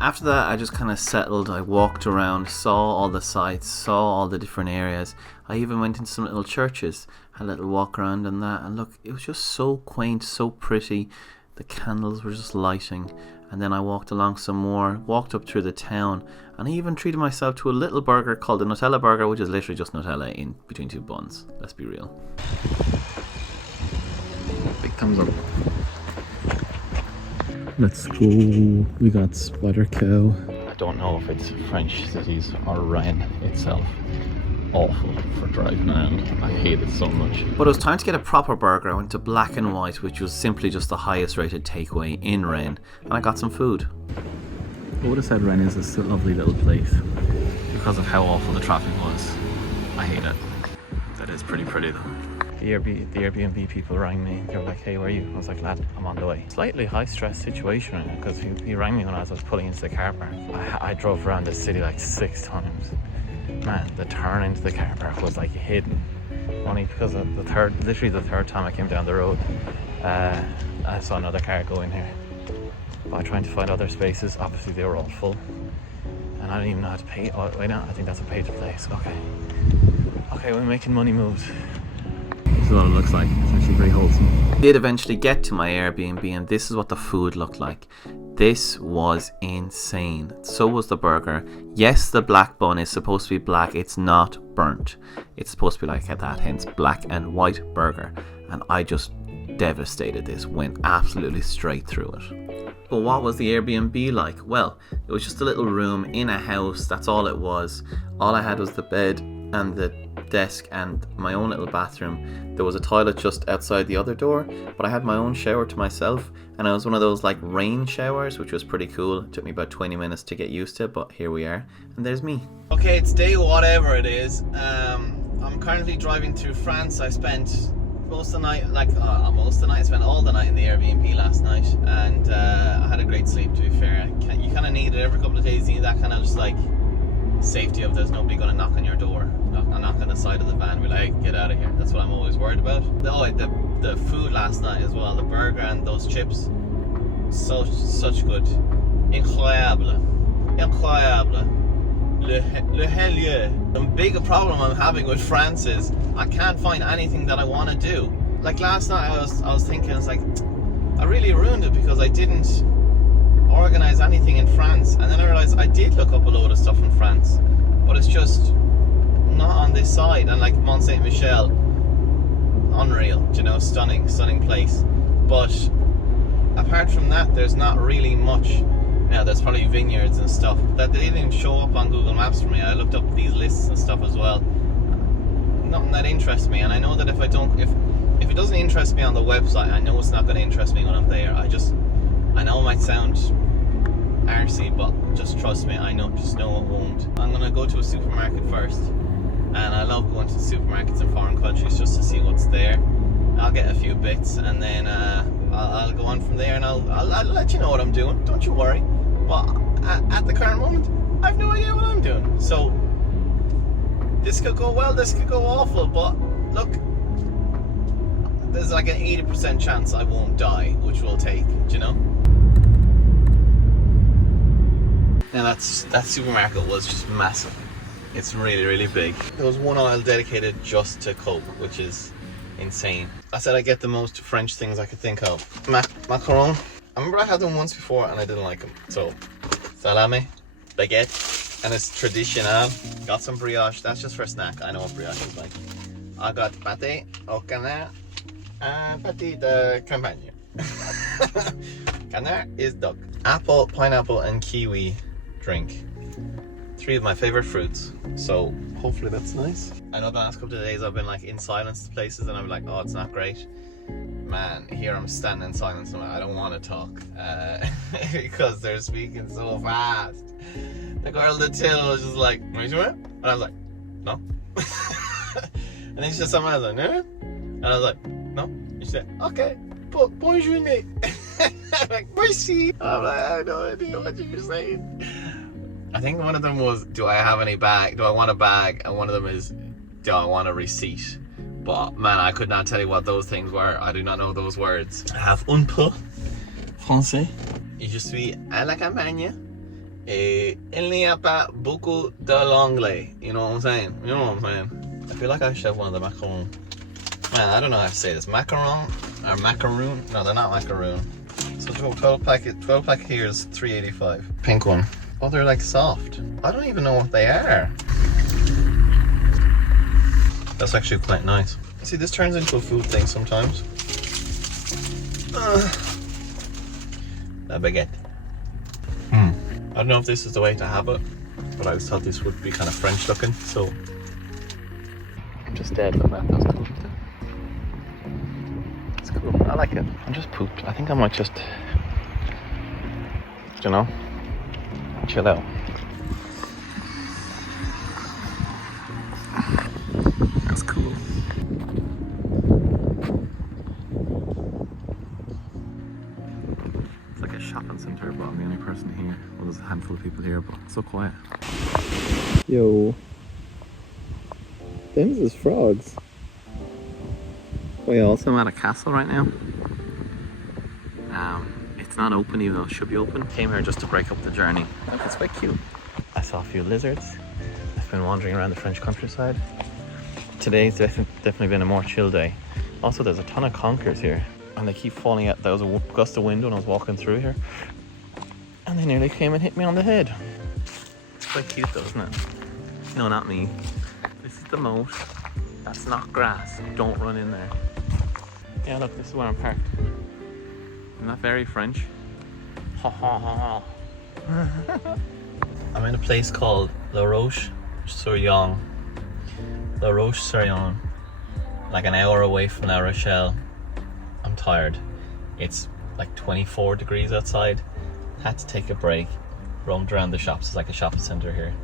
After that, I just kind of settled. I walked around, saw all the sights, saw all the different areas. I even went into some little churches, had a little walk around and that, and look, it was just so quaint, so pretty. The candles were just lighting. And then I walked along some more, walked up through the town, and I even treated myself to a little burger called the Nutella burger, which is literally just Nutella in between 2 buns. Let's be real. Big thumbs up. Let's go. We got Spider Cow. I don't know if it's French cities or Rennes itself. Awful for driving around. I hate it so much. But it was time to get a proper burger. I went to Black and White, which was simply just the highest rated takeaway in Rennes, and I got some food. I would have said Rennes is a lovely little place because of how awful the traffic was. I hate it. That is pretty though. The Airbnb people rang me. They were like, "Hey, where are you?" I was like, "Lad, I'm on the way." Slightly high stress situation right now because he rang me when I was pulling into the car park. I drove around the city like 6 times. Man, the turn into the car park was like hidden. funny because literally the third time I came down the road, I saw another car go in here. By trying to find other spaces, obviously they were all full. And I don't even know how to pay. Oh, wait, no, I think that's a pay to place. Okay. Okay, we're making money moves. This is what it looks like. It's actually very wholesome. I did eventually get to my Airbnb, and this is what the food looked like. This was insane. So was the burger. Yes, the black bun is supposed to be black. It's not burnt. It's supposed to be like that, hence black and white burger. And I just devastated this. Went absolutely straight through it. But what was the Airbnb like? Well, it was just a little room in a house. That's all it was. All I had was the bed and the desk and my own little bathroom. There was a toilet just outside the other door, but I had my own shower to myself, and it was one of those like rain showers, which was pretty cool. It took me about 20 minutes to get used to, but here we are, and there's me. Okay, it's day whatever it is. I'm currently driving through France. I spent most of the night, I spent all the night in the Airbnb last night, and I had a great sleep, to be fair. You kind of need it every couple of days. You need that kind of just like safety of there's nobody going to knock on your door, knock on the side of the van, be like, get out of here. That's what I'm always worried about. The food last night as well, the burger and those chips, such good. Incroyable. Le helier. The big problem I'm having with France is I can't find anything that I want to do. Like last night I was thinking, it's like, I really ruined it because I didn't organize anything in France, and then I realized I did look up a load of stuff in France, but it's just not on this side. And like Mont St. Michel, unreal, you know, stunning place, but apart from that there's not really much. Now there's probably vineyards and stuff that they didn't even show up on Google Maps for me. I looked up these lists and stuff as well. Nothing that interests me, and I know that if it doesn't interest me on the website, I know it's not going to interest me when I'm there. I know it might sound arsey, but just trust me, just know it won't. I'm going to go to a supermarket first, and I love going to supermarkets in foreign countries just to see what's there. I'll get a few bits, and then I'll go on from there, and I'll let you know what I'm doing, don't you worry. But at the current moment, I have no idea what I'm doing. So this could go well, this could go awful, but look, there's like an 80% chance I won't die, which we'll take, do you know? Now that supermarket was just massive. It's really, really big. There was one aisle dedicated just to Coke, which is insane. I said I get the most French things I could think of. Macaron. I remember I had them once before and I didn't like them. So, salami, baguette, and it's traditional. Got some brioche. That's just for a snack. I know what brioche is like. I got pâté au canard and pâté de campagne. Canard is duck. Apple, pineapple, and kiwi drink. 3 of my favorite fruits. So hopefully that's nice. I know the last couple of days I've been like in silence to places, and I'm like, oh, it's not great. Man, here I'm standing in silence and I don't want to talk because they're speaking so fast. The girl at the till was just like, are you sure? And I was like, no. And then she said something, I was like, no. And I was like, no. And she said, okay, bonjour. I'm like, merci. I'm like, I have no idea what you're saying. I think one of them was, do I have any bag? Do I want a bag? And one of them is, do I want a receipt? But man, I could not tell you what those things were. I do not know those words. I have un peu français. Je suis à la campagne. Et il n'y a pas beaucoup de l'anglais. You know what I'm saying? You know what I'm saying? I feel like I should have one of the macaron. Man, I don't know how to say this. Macaron or macaroon? No, they're not macaroon. So 12 packet here is $3.85. Pink one. Oh, they're like soft. I don't even know what they are. That's actually quite nice. See, this turns into a food thing sometimes. A baguette. I don't know if this is the way to have it, but I just thought this would be kind of French looking, so. I'm just dead, look at that, that's cool. It's cool, I like it. I'm just pooped. I think I might just, you know, chill out. That's cool. It's like a shopping centre, but I'm the only person here. Well, there's a handful of people here, but it's so quiet. Yo. Them's is frogs. We also at a castle right now. It's not open even though it should be open. Came here just to break up the journey. Look, it's quite cute. I saw a few lizards. I've been wandering around the French countryside. Today's definitely been a more chill day. Also, there's a ton of conkers here, and they keep falling out. There was a gust of wind when I was walking through here, and they nearly came and hit me on the head. It's quite cute though, isn't it? No, not me. This is the moat. That's not grass. Don't run in there. Yeah, look, this is where I'm parked. I'm not very French. Ha ha ha ha. I'm in a place called La Roche-sur-Yon. La Roche-sur-Yon. Like an hour away from La Rochelle. I'm tired. It's like 24 degrees outside. Had to take a break. Roamed around the shops. It's like a shopping centre here.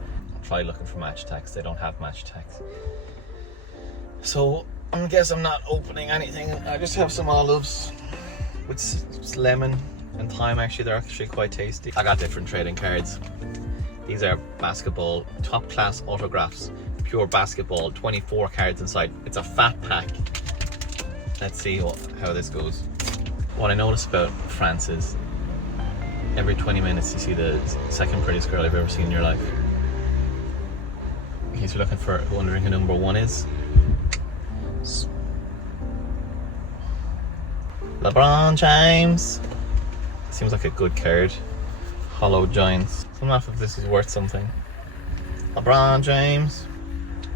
Try looking for match tax. They don't have match tax. So I guess I'm not opening anything. I just have some olives with lemon and thyme. Actually, they're actually quite tasty. I got different trading cards. These are basketball, top class autographs, pure basketball, 24 cards inside. It's a fat pack. Let's see how this goes. What I noticed about France is every 20 minutes you see the second prettiest girl you've ever seen in your life. In case you're wondering who number one is. LeBron James. Seems like a good card. Hollow Giants. I'm not sure if this is worth something. LeBron James.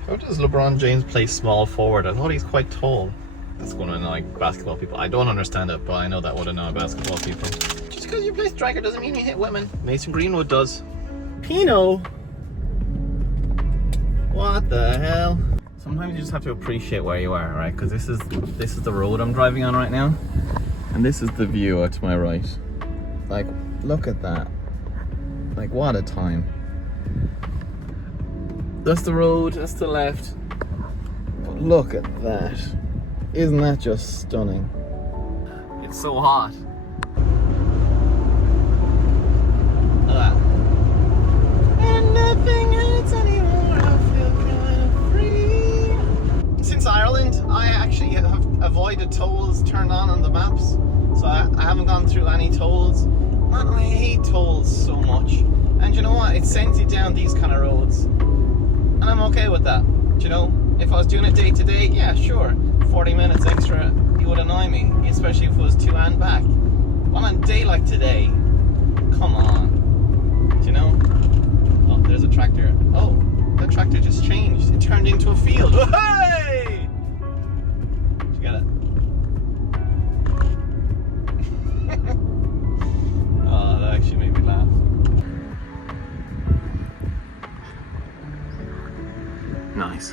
How does LeBron James play small forward? I thought he's quite tall. That's going to annoy basketball people. I don't understand it, but I know that would annoy basketball people. Just because you play striker doesn't mean you hit women. Mason Greenwood does. Pino. What the hell? Sometimes you just have to appreciate where you are, right? Because this is the road I'm driving on right now, and this is the view to my right. Like, look at that. Like, what a time. That's the road, that's the left. But look at that. Isn't that just stunning? It's so hot. Look at that. And nothing hurts anymore, I feel kind of free. Since Ireland, I actually have avoided tolls turned on the maps. So I haven't gone through any tolls. Man, I hate tolls so much. And you know what? It sends you down these kind of roads. And I'm okay with that. Do you know, if I was doing it day to day, yeah, sure. 40 minutes extra, it would annoy me. Especially if it was to and back. On a day like today, come on. Do you know? Oh, there's a tractor. Oh, the tractor just changed. It turned into a field. Hey! Did you get it? Oh, that actually made me laugh. Nice.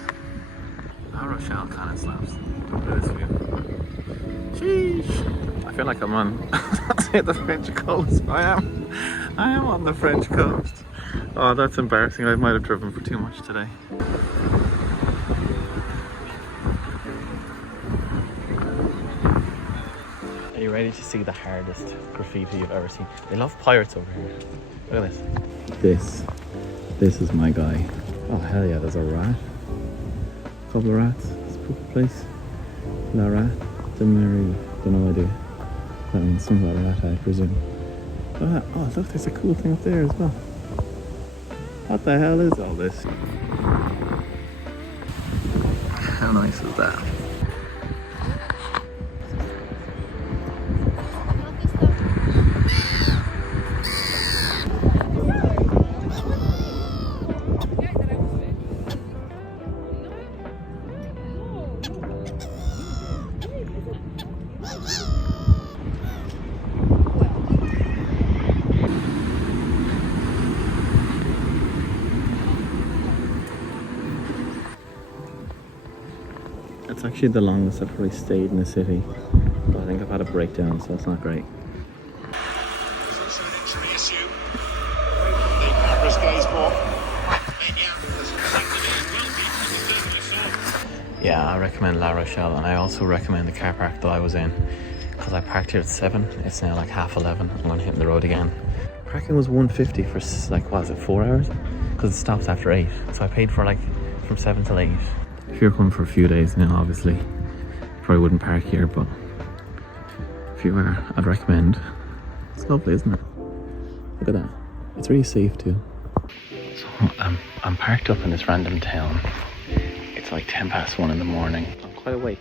La Rochelle kind of slaps. Look at this view. Sheesh. I feel like I'm on the French coast. I am on the French coast. Oh, that's embarrassing. I might have driven for too much today. Are you ready to see the hardest graffiti you've ever seen? They love pirates over here. Look at this. This is my guy. Oh hell yeah, there's a rat. A couple of rats. It's a beautiful place. La rat de Marie. Don't know idea. That means something about a rat, I presume. Oh look, there's a cool thing up there as well. What the hell is all this? How nice is that? It's actually the longest I've probably stayed in the city, but I think I've had a breakdown, so it's not great. Yeah, I recommend La Rochelle, and I also recommend the car park that I was in, because I parked here at 7. It's now like 11:30. I'm going to hit the road again. Parking was $150 for like, what is it, 4 hours? Because it stops after 8, so I paid for like from 7 till 8. If you're coming for a few days now, obviously Probably wouldn't park here, but if you are, I'd recommend. It's lovely, isn't it? Look at that. It's really safe too. So I'm parked up in this random town. It's like 1:10 in the morning. I'm quite awake.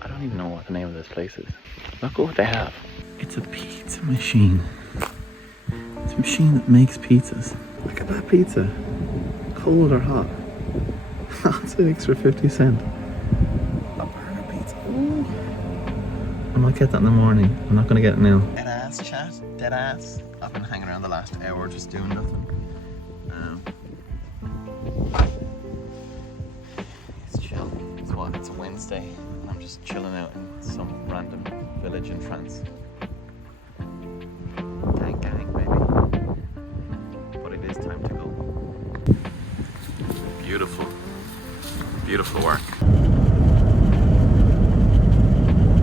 I don't even know what the name of this place is. Look at what they have. It's a pizza machine. It's a machine that makes pizzas. Look at that pizza. Cold or hot. That's an extra 50 cent. A burger pizza. Ooh. I might get that in the morning. I'm not going to get it now. Dead ass chat. Dead ass. I've been hanging around the last hour just doing nothing. It's chill. It's what? It's a Wednesday. And I'm just chilling out in some random village in France. Gang gang, baby. But it is time to go. Beautiful. Beautiful work.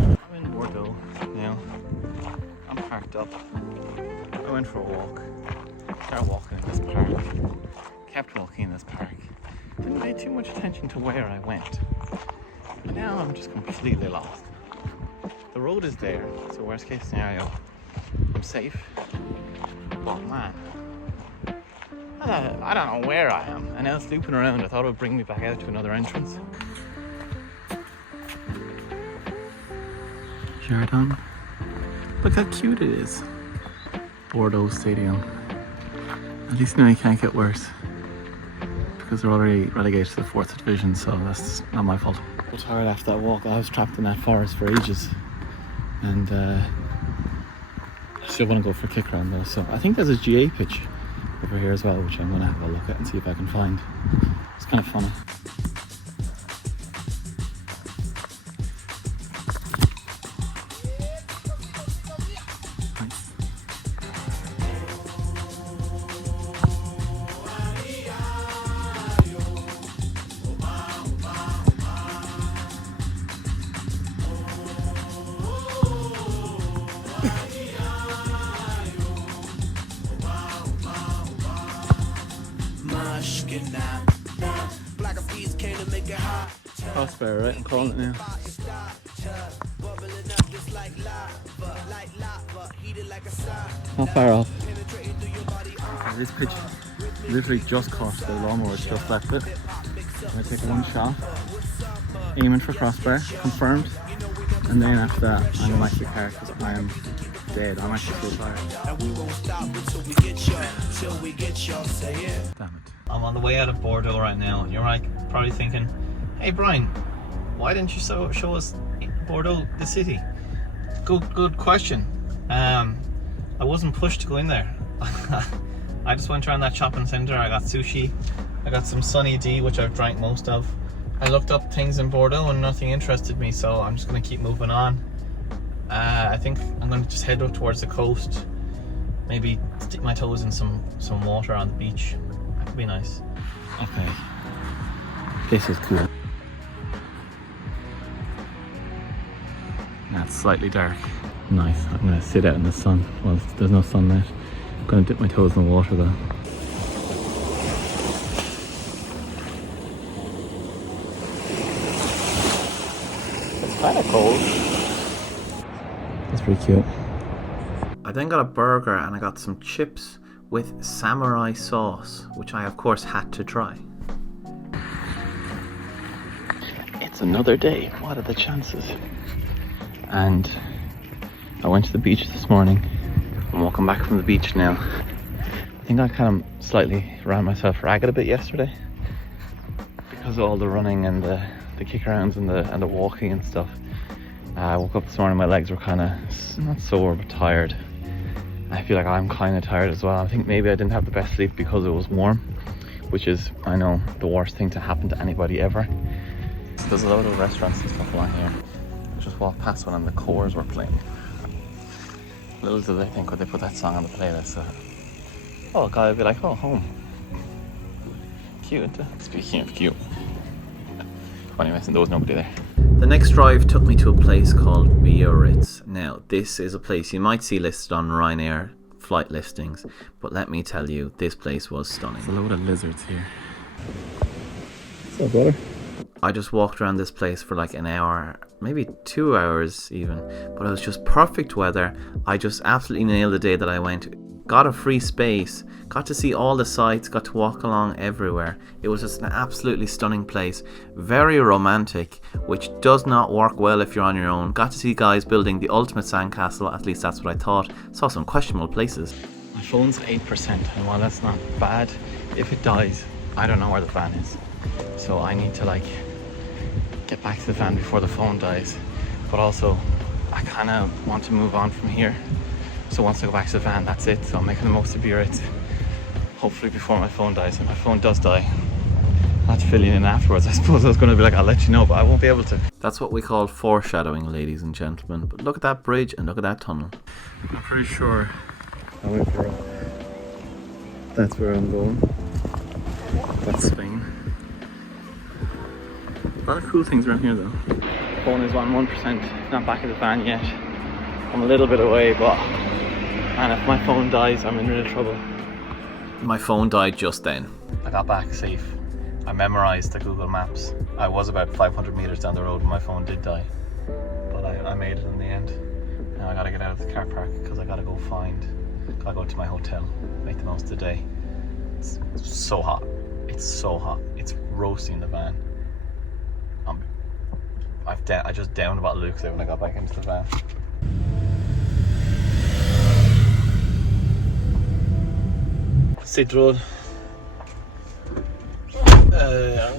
I'm in Bordeaux now. I'm parked up. I went for a walk. Started walking in this park. Kept walking in this park. Didn't pay too much attention to where I went. But now I'm just completely lost. The road is there, so worst case scenario, I'm safe. But man, I don't know where I am. And now it's looping around. I thought it would bring me back out to another entrance. Gijon. Look how cute it is. Bordeaux Stadium. At least now you can't get worse. Because they're already relegated to the 4th division, so that's not my fault. I'm tired after that walk. I was trapped in that forest for ages. And I still want to go for a kick round though. So I think there's a GA pitch over here as well, which I'm going to have a look at and see if I can find. It's kind of funny. Crossbar, right? I'm calling it now. Not far off. This pitch literally just caught the lawnmower, just left it. I'm going to take one shot, aiming for crossbar, confirmed, and then after that I'm going to actually park because I am dead. I'm actually so tired. Damn it. I'm on the way out of Bordeaux right now, and you're probably thinking, hey Brian, why didn't you show us Bordeaux, the city? Good question. I wasn't pushed to go in there. I just went around that shopping centre. I got sushi. I got some Sunny D, which I've drank most of. I looked up things in Bordeaux and nothing interested me, so I'm just going to keep moving on. I think I'm going to just head up towards the coast. Maybe stick my toes in some water on the beach. That could be nice. Okay. This is cool. That's slightly dark. Nice. I'm going to sit out in the sun. Well, there's no sun there. I'm going to dip my toes in the water though. It's kind of cold. That's pretty cute. I then got a burger and I got some chips with samurai sauce, which I of course had to try. It's another day. What are the chances? And I went to the beach this morning. I'm walking back from the beach now. I think I kind of slightly ran myself ragged a bit yesterday because of all the running and the kick arounds and the walking and stuff. I woke up this morning, my legs were kind of not sore but tired. I feel like I'm kind of tired as well. I think maybe I didn't have the best sleep because it was warm, which is, I know, the worst thing to happen to anybody ever. There's a load of restaurants and stuff along here. I just walked past one and the Cores were playing. Little did they think when they put that song on the playlist. Oh, a guy would be like, oh, home. Cute. Speaking of cute. Anyways, there was nobody there. The next drive took me to a place called Biarritz. Now, this is a place you might see listed on Ryanair flight listings, but let me tell you, this place was stunning. There's a load of lizards here. What's up, brother? I just walked around this place for like an hour, maybe 2 hours even, but it was just perfect weather. I just absolutely nailed the day that I went. Got a free space, got to see all the sights, got to walk along everywhere. It was just an absolutely stunning place, very romantic, which does not work well if you're on your own. Got to see guys building the ultimate sandcastle, at least that's what I thought. Saw some questionable places. My phone's 8%, and while that's not bad, if it dies, I don't know where the van is. So I need to like get back to the van before the phone dies, but also I kind of want to move on from here. So once I go back to the van, that's it. So I'm making the most of Biarritz, hopefully before my phone dies. And my phone does die, I'll have to fill you in afterwards. I suppose I was going to be like, I'll let you know, but I won't be able to. That's what we call foreshadowing, ladies and gentlemen. But look at that bridge and look at that tunnel. I'm pretty sure that's where I'm going. That's Spain. A lot of cool things around here though. Phone is on 1%, not back at the van yet. I'm a little bit away, but man, if my phone dies, I'm in real trouble. My phone died just then. I got back safe. I memorized the Google Maps. I was about 500 meters down the road when my phone did die, but I made it in the end. Now I gotta get out of the car park because I gotta go to my hotel, make the most of the day. It's so hot. It's so hot. It's roasting the van. I just downed about Luke there when I got back into the van. C'est drôle.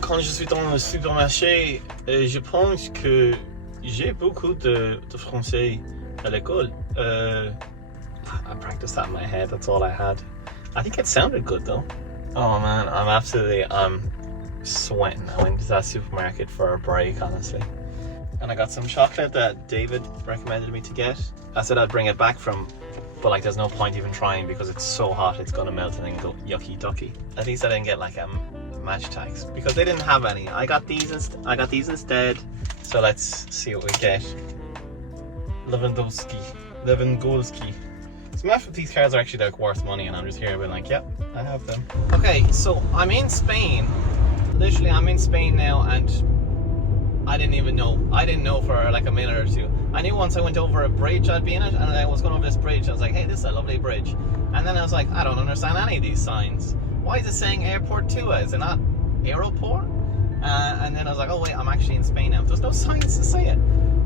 Quand je suis dans le supermarché, je pense que j'ai beaucoup de français à l'école. I practiced that in my head, that's all I had. I think it sounded good though. Oh man, I'm sweating. I went to that supermarket for a break, honestly. And I got some chocolate that David recommended me to get. I said I'd bring it back but like there's no point even trying because it's so hot it's gonna melt and then go yucky ducky. At least I didn't get like match tags because they didn't have any. I got these instead. So let's see what we get. Lewandowski. So half of these cards are actually like worth money, and I'm just here being like, yep, I have them. Okay, so I'm in Spain. Literally, I'm in Spain now, and I didn't know for like a minute or two. I knew once I went over a bridge I'd be in it, and I was going over this bridge. I was like, hey, this is a lovely bridge. And then I was like, I don't understand any of these signs. Why is it saying airport 2? Is it not aeroport? And then I was like, oh wait, I'm actually in Spain now. There's no signs to say it.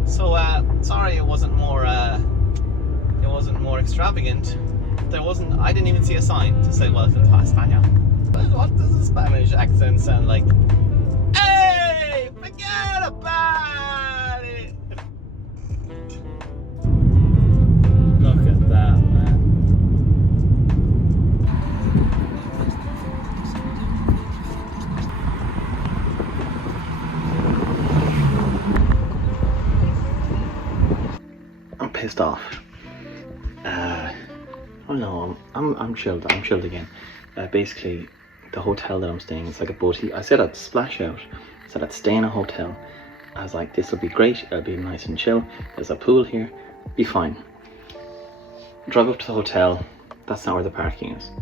So sorry, it wasn't more extravagant. I didn't even see a sign to say welcome to España. What does a Spanish accent sound like? Hey, forget about it. Look at that, man. I'm pissed off. Oh no, I'm chilled. I'm chilled again. Basically, the hotel that I'm staying, it's like a boutique. I said I'd splash out. I said I'd stay in a hotel. I was like, this will be great. It'll be nice and chill. There's a pool here. Be fine. Drive up to the hotel. That's not where the parking is.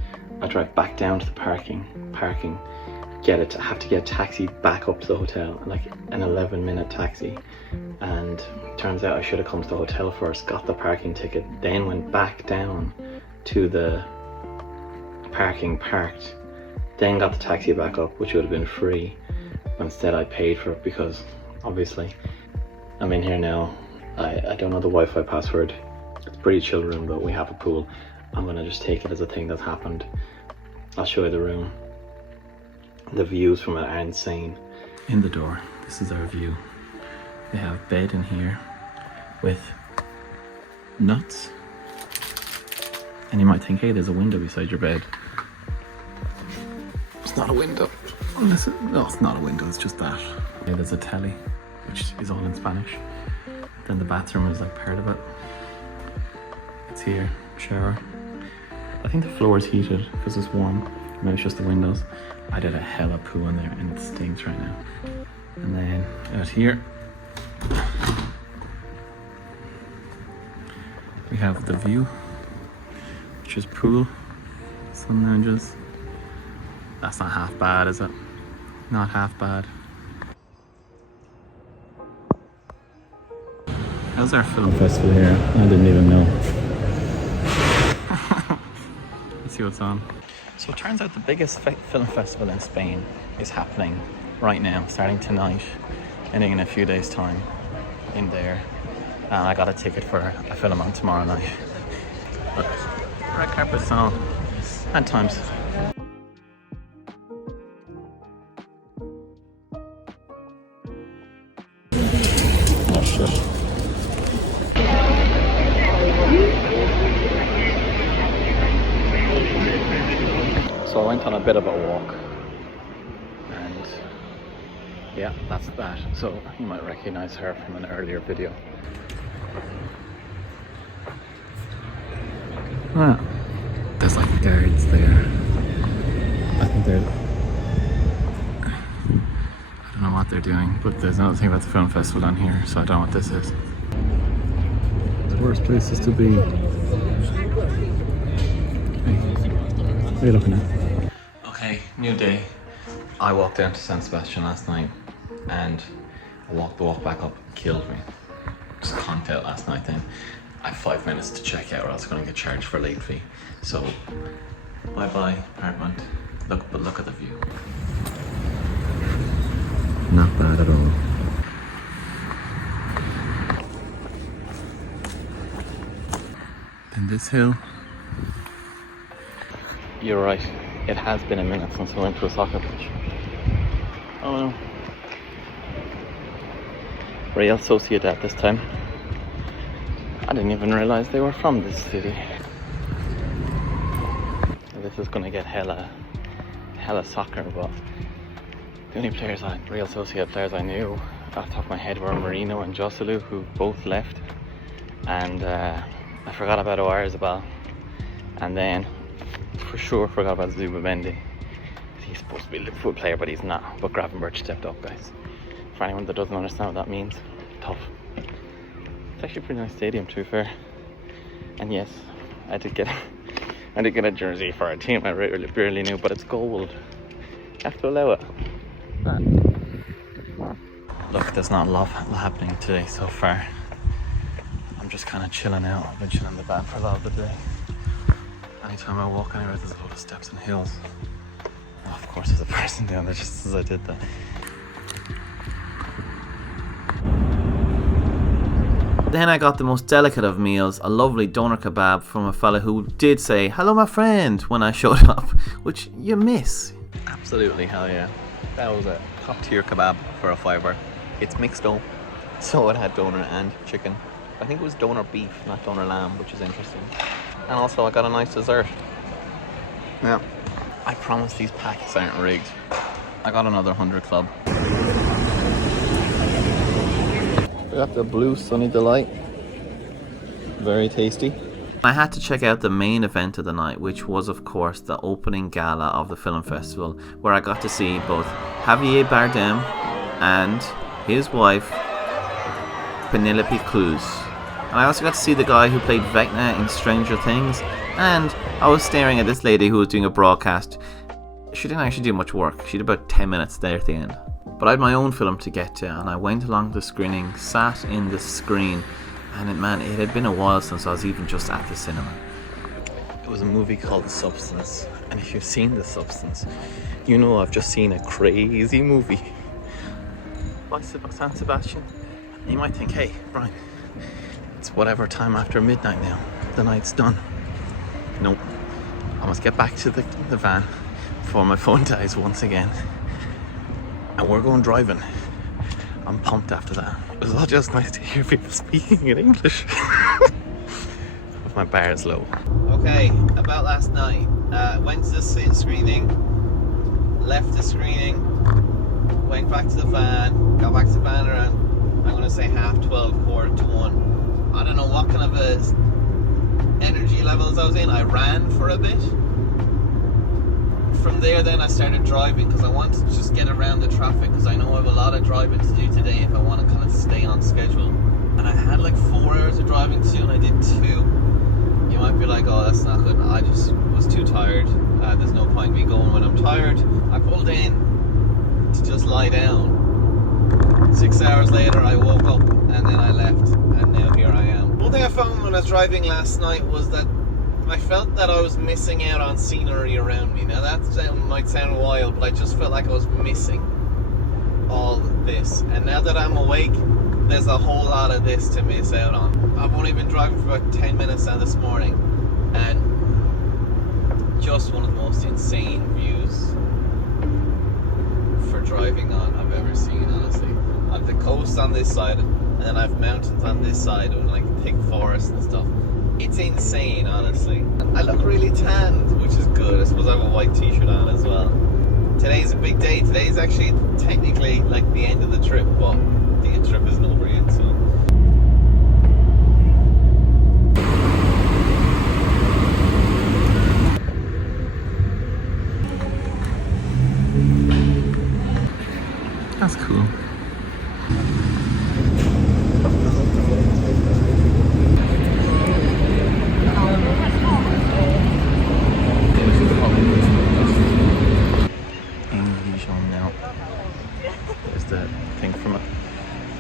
I drive back down to the parking. Have to get a taxi back up to the hotel, like an 11-minute taxi. And turns out I should have come to the hotel first, got the parking ticket, then went back down to the parking, parked, then got the taxi back up, which would have been free. But instead I paid for it because obviously I'm in here now. I don't know the Wi-Fi password. It's a pretty chill room, but we have a pool. I'm gonna just take it as a thing that's happened. I'll show you the room. The views from it are insane. In the door, this is our view. They have bed in here with nuts. And you might think, hey, there's a window beside your bed. It's not a window. No, it's not a window, it's just that. Yeah, there's a telly, which is all in Spanish. Then the bathroom is like part of it. It's here, shower. I think the floor is heated because it's warm. Maybe it's just the windows. I did a hella poo in there and it stinks right now. And then out here, we have the view, which is pool, sun lounges. That's not half bad, is it? Not half bad. How's our film festival here? I didn't even know. Let's see what's on. So it turns out the biggest film festival in Spain is happening right now, starting tonight, ending in a few days' time in there. And I got a ticket for a film on tomorrow night. Look, red carpet's on at times. Oh shit. So I went on a bit of a walk, and yeah, that's that. So you might recognize her from an earlier video. Ah, there's like guards there. I think they're... I don't know what they're doing, but there's another thing about the film festival on here, so I don't know what this is. The worst places to be. Hey, what are you looking at? Okay, new day. I walked down to San Sebastian last night, and I walked the walk back up, killed me. Just conked out last night then. I have 5 minutes to check out or else I'm going to get charged for a late fee. So, bye-bye, apartment. But look at the view. Not bad at all. Then this hill. You're right. It has been a minute since I went to a soccer pitch. Oh no. Real Sociedad this time. I didn't even realise they were from this city. This is gonna get hella soccer, but the only Real Sociedad players I knew off the top of my head were Marino and Joselu, who both left, and I forgot about Oyarzabal, and then for sure forgot about Zubimendi. He's supposed to be a Liverpool player, but he's not. But Gravenberch stepped up, guys. For anyone that doesn't understand what that means, tough. It's actually a pretty nice stadium, to be fair. And yes, I did get a jersey for a team I barely knew, but it's gold. I have to allow it. Look, there's not a lot happening today so far. I'm just kind of chilling out. I've been chilling in the van for a lot of the day. Anytime I walk anywhere, there's a lot of steps and hills. Oh, of course, there's a person down there just as I did that. Then I got the most delicate of meals, a lovely doner kebab from a fella who did say, "Hello my friend," when I showed up, which you miss. Absolutely, hell yeah. That was a top tier kebab for a fiver. It's mixed up, so it had doner and chicken. I think it was doner beef, not doner lamb, which is interesting. And also I got a nice dessert. Yeah. I promise these packs aren't rigged. I got another 100 club. We got the Blue Sunny Delight. Very tasty. I had to check out the main event of the night, which was of course the opening gala of the film festival, where I got to see both Javier Bardem and his wife Penelope Cruz. And I also got to see the guy who played Vecna in Stranger Things, and I was staring at this lady who was doing a broadcast. She didn't actually do much work. She did about 10 minutes there at the end. But I had my own film to get to, and I went along the screening, sat in the screen, and it had been a while since I was even just at the cinema. It was a movie called Substance, and if you've seen The Substance, you know I've just seen a crazy movie by San Sebastian. And you might think, hey, Brian, it's whatever time after midnight now. The night's done. Nope. I must get back to the van before my phone dies once again. And we're going driving. I'm pumped after that. It was all just nice to hear people speaking in English. With my bars low. Okay, about last night. Went to the screening, left the screening, went back to the van, got back to the van around, I'm going to say 12:30, 1:45. I don't know what kind of energy levels I was in. I ran for a bit. From there then I started driving because I wanted to just get around the traffic, because I know I have a lot of driving to do today if I want to kind of stay on schedule. And I had like 4 hours of driving to do, and I did 2. You might be like, oh, that's not good. I just was too tired. There's no point me going when I'm tired. I pulled in to just lie down. 6 hours later I woke up and then I left, and now here thing I found when I was driving last night was that I felt that I was missing out on scenery around me. Now that might sound wild, but I just felt like I was missing all this. And now that I'm awake, there's a whole lot of this to miss out on. I've only been driving for about 10 minutes now this morning, and just one of the most insane views for driving on I've ever seen, honestly. I've the coast on this side, and then I've mountains on this side, and like thick forest and stuff. It's insane, honestly. I look really tanned, which is good. I suppose I have a white t-shirt on as well. Today's a big day. Today's actually technically like the end of the trip, but the trip isn't over yet, so. That's cool. In Gijon now. There's the thing from it.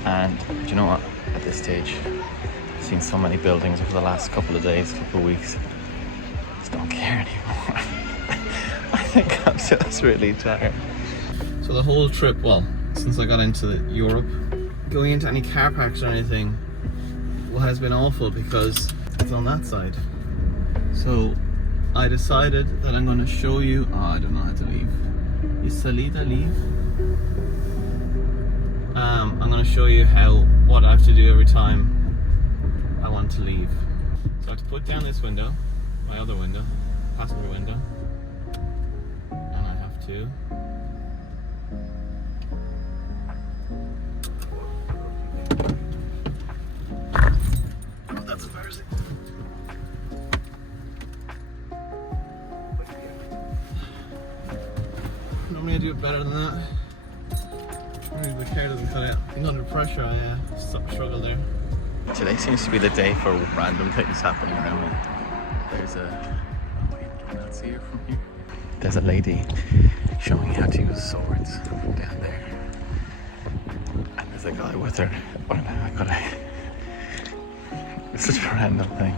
And do you know what? At this stage, I've seen so many buildings over the last couple of days, couple of weeks. I just don't care anymore. I think I'm just really tired. So the whole trip, well, since I got into Europe, going into any car parks or anything, has been awful because it's on that side. So I decided that I'm going to show you. Oh, I don't know how to leave. Is Salida leave? I'm going to show you what I have to do every time I want to leave. So I have to put down this window, my other window, passenger window, and I have to that's embarrassing. Normally I do it better than that. Maybe the car doesn't cut out. I think under pressure I struggle there. Today seems to be the day for random things happening around me. There's a... Oh wait, can I not see her from here? There's a lady showing how to use swords down there. And there's a guy with her. Oh no, I gotta... It's such a random thing.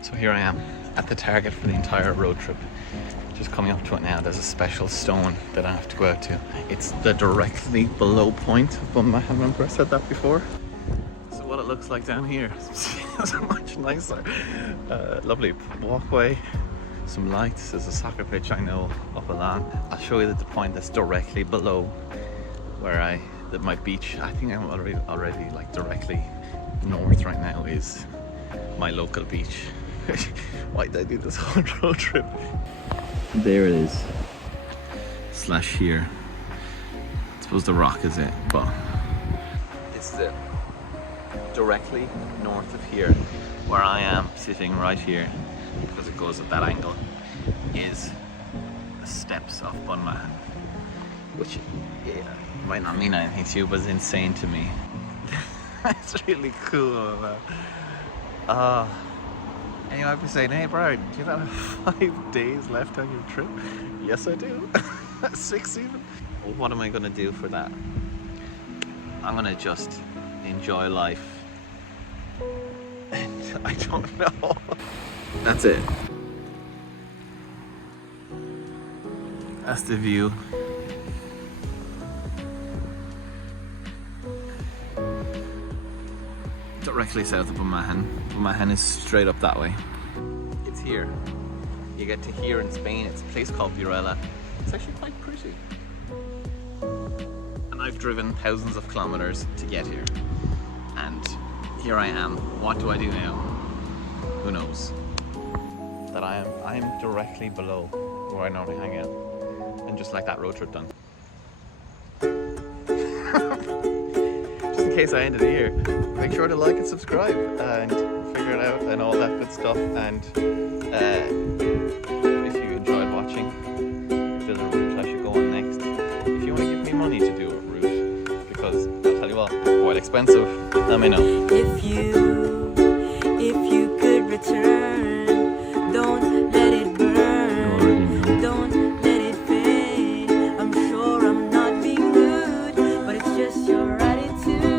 So here I am at the target for the entire road trip. Just coming up to it now, there's a special stone that I have to go out to. It's the directly below point of Bunmahon. Remember I said that before? So what it looks like down here is much nicer. Lovely walkway, some lights. There's a soccer pitch I know up a Larne. I'll show you the point that's directly below where my beach. I think I'm already like directly north right now is my local beach. Why did I do this whole road trip? There it is. Slash here. I suppose the rock is it, but this is it. Directly north of here, where I am sitting right here, because it goes at that angle, is the steps of Bunmahon. Which, yeah, might not mean anything to you, but it's insane to me. It's really cool, man. And you might be saying, hey Brian, do you not have 5 days left on your trip? Yes I do. 6 even. Well, what am I going to do for that? I'm going to just enjoy life. And I don't know. That's it. That's the view. Directly south of Bunmahon. Bunmahon is straight up that way. It's here. You get to here in Spain. It's a place called Burela. It's actually quite pretty. And I've driven thousands of kilometers to get here. And here I am. What do I do now? Who knows? That I'm directly below where I normally hang out. And just like that road trip done. In case I ended here, make sure to like and subscribe and figure it out and all that good stuff. And if you enjoyed watching, if there's a route I should go on next, if you want to give me money to do a route, because I'll tell you what, quite expensive, let me know. If you could return, don't let it burn, don't let it fade. I'm sure I'm not being rude, but it's just your attitude.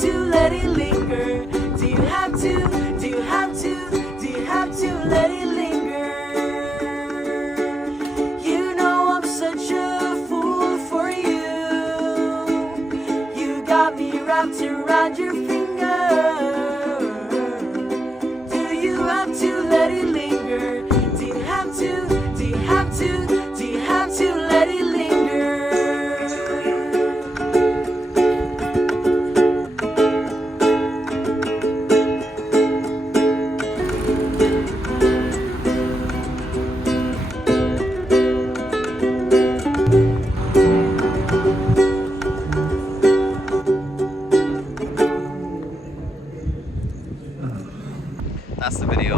to let it linger? Do you have to? Do you have to? Do you have to let it linger? You know I'm such a fool for you. You got me wrapped around your finger. Do you have to let it linger? Do you have to? Do you have to? Do you have to let it linger? That's the video.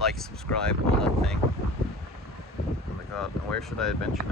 Like, subscribe, all that thing. Oh my god, and where should I adventure now?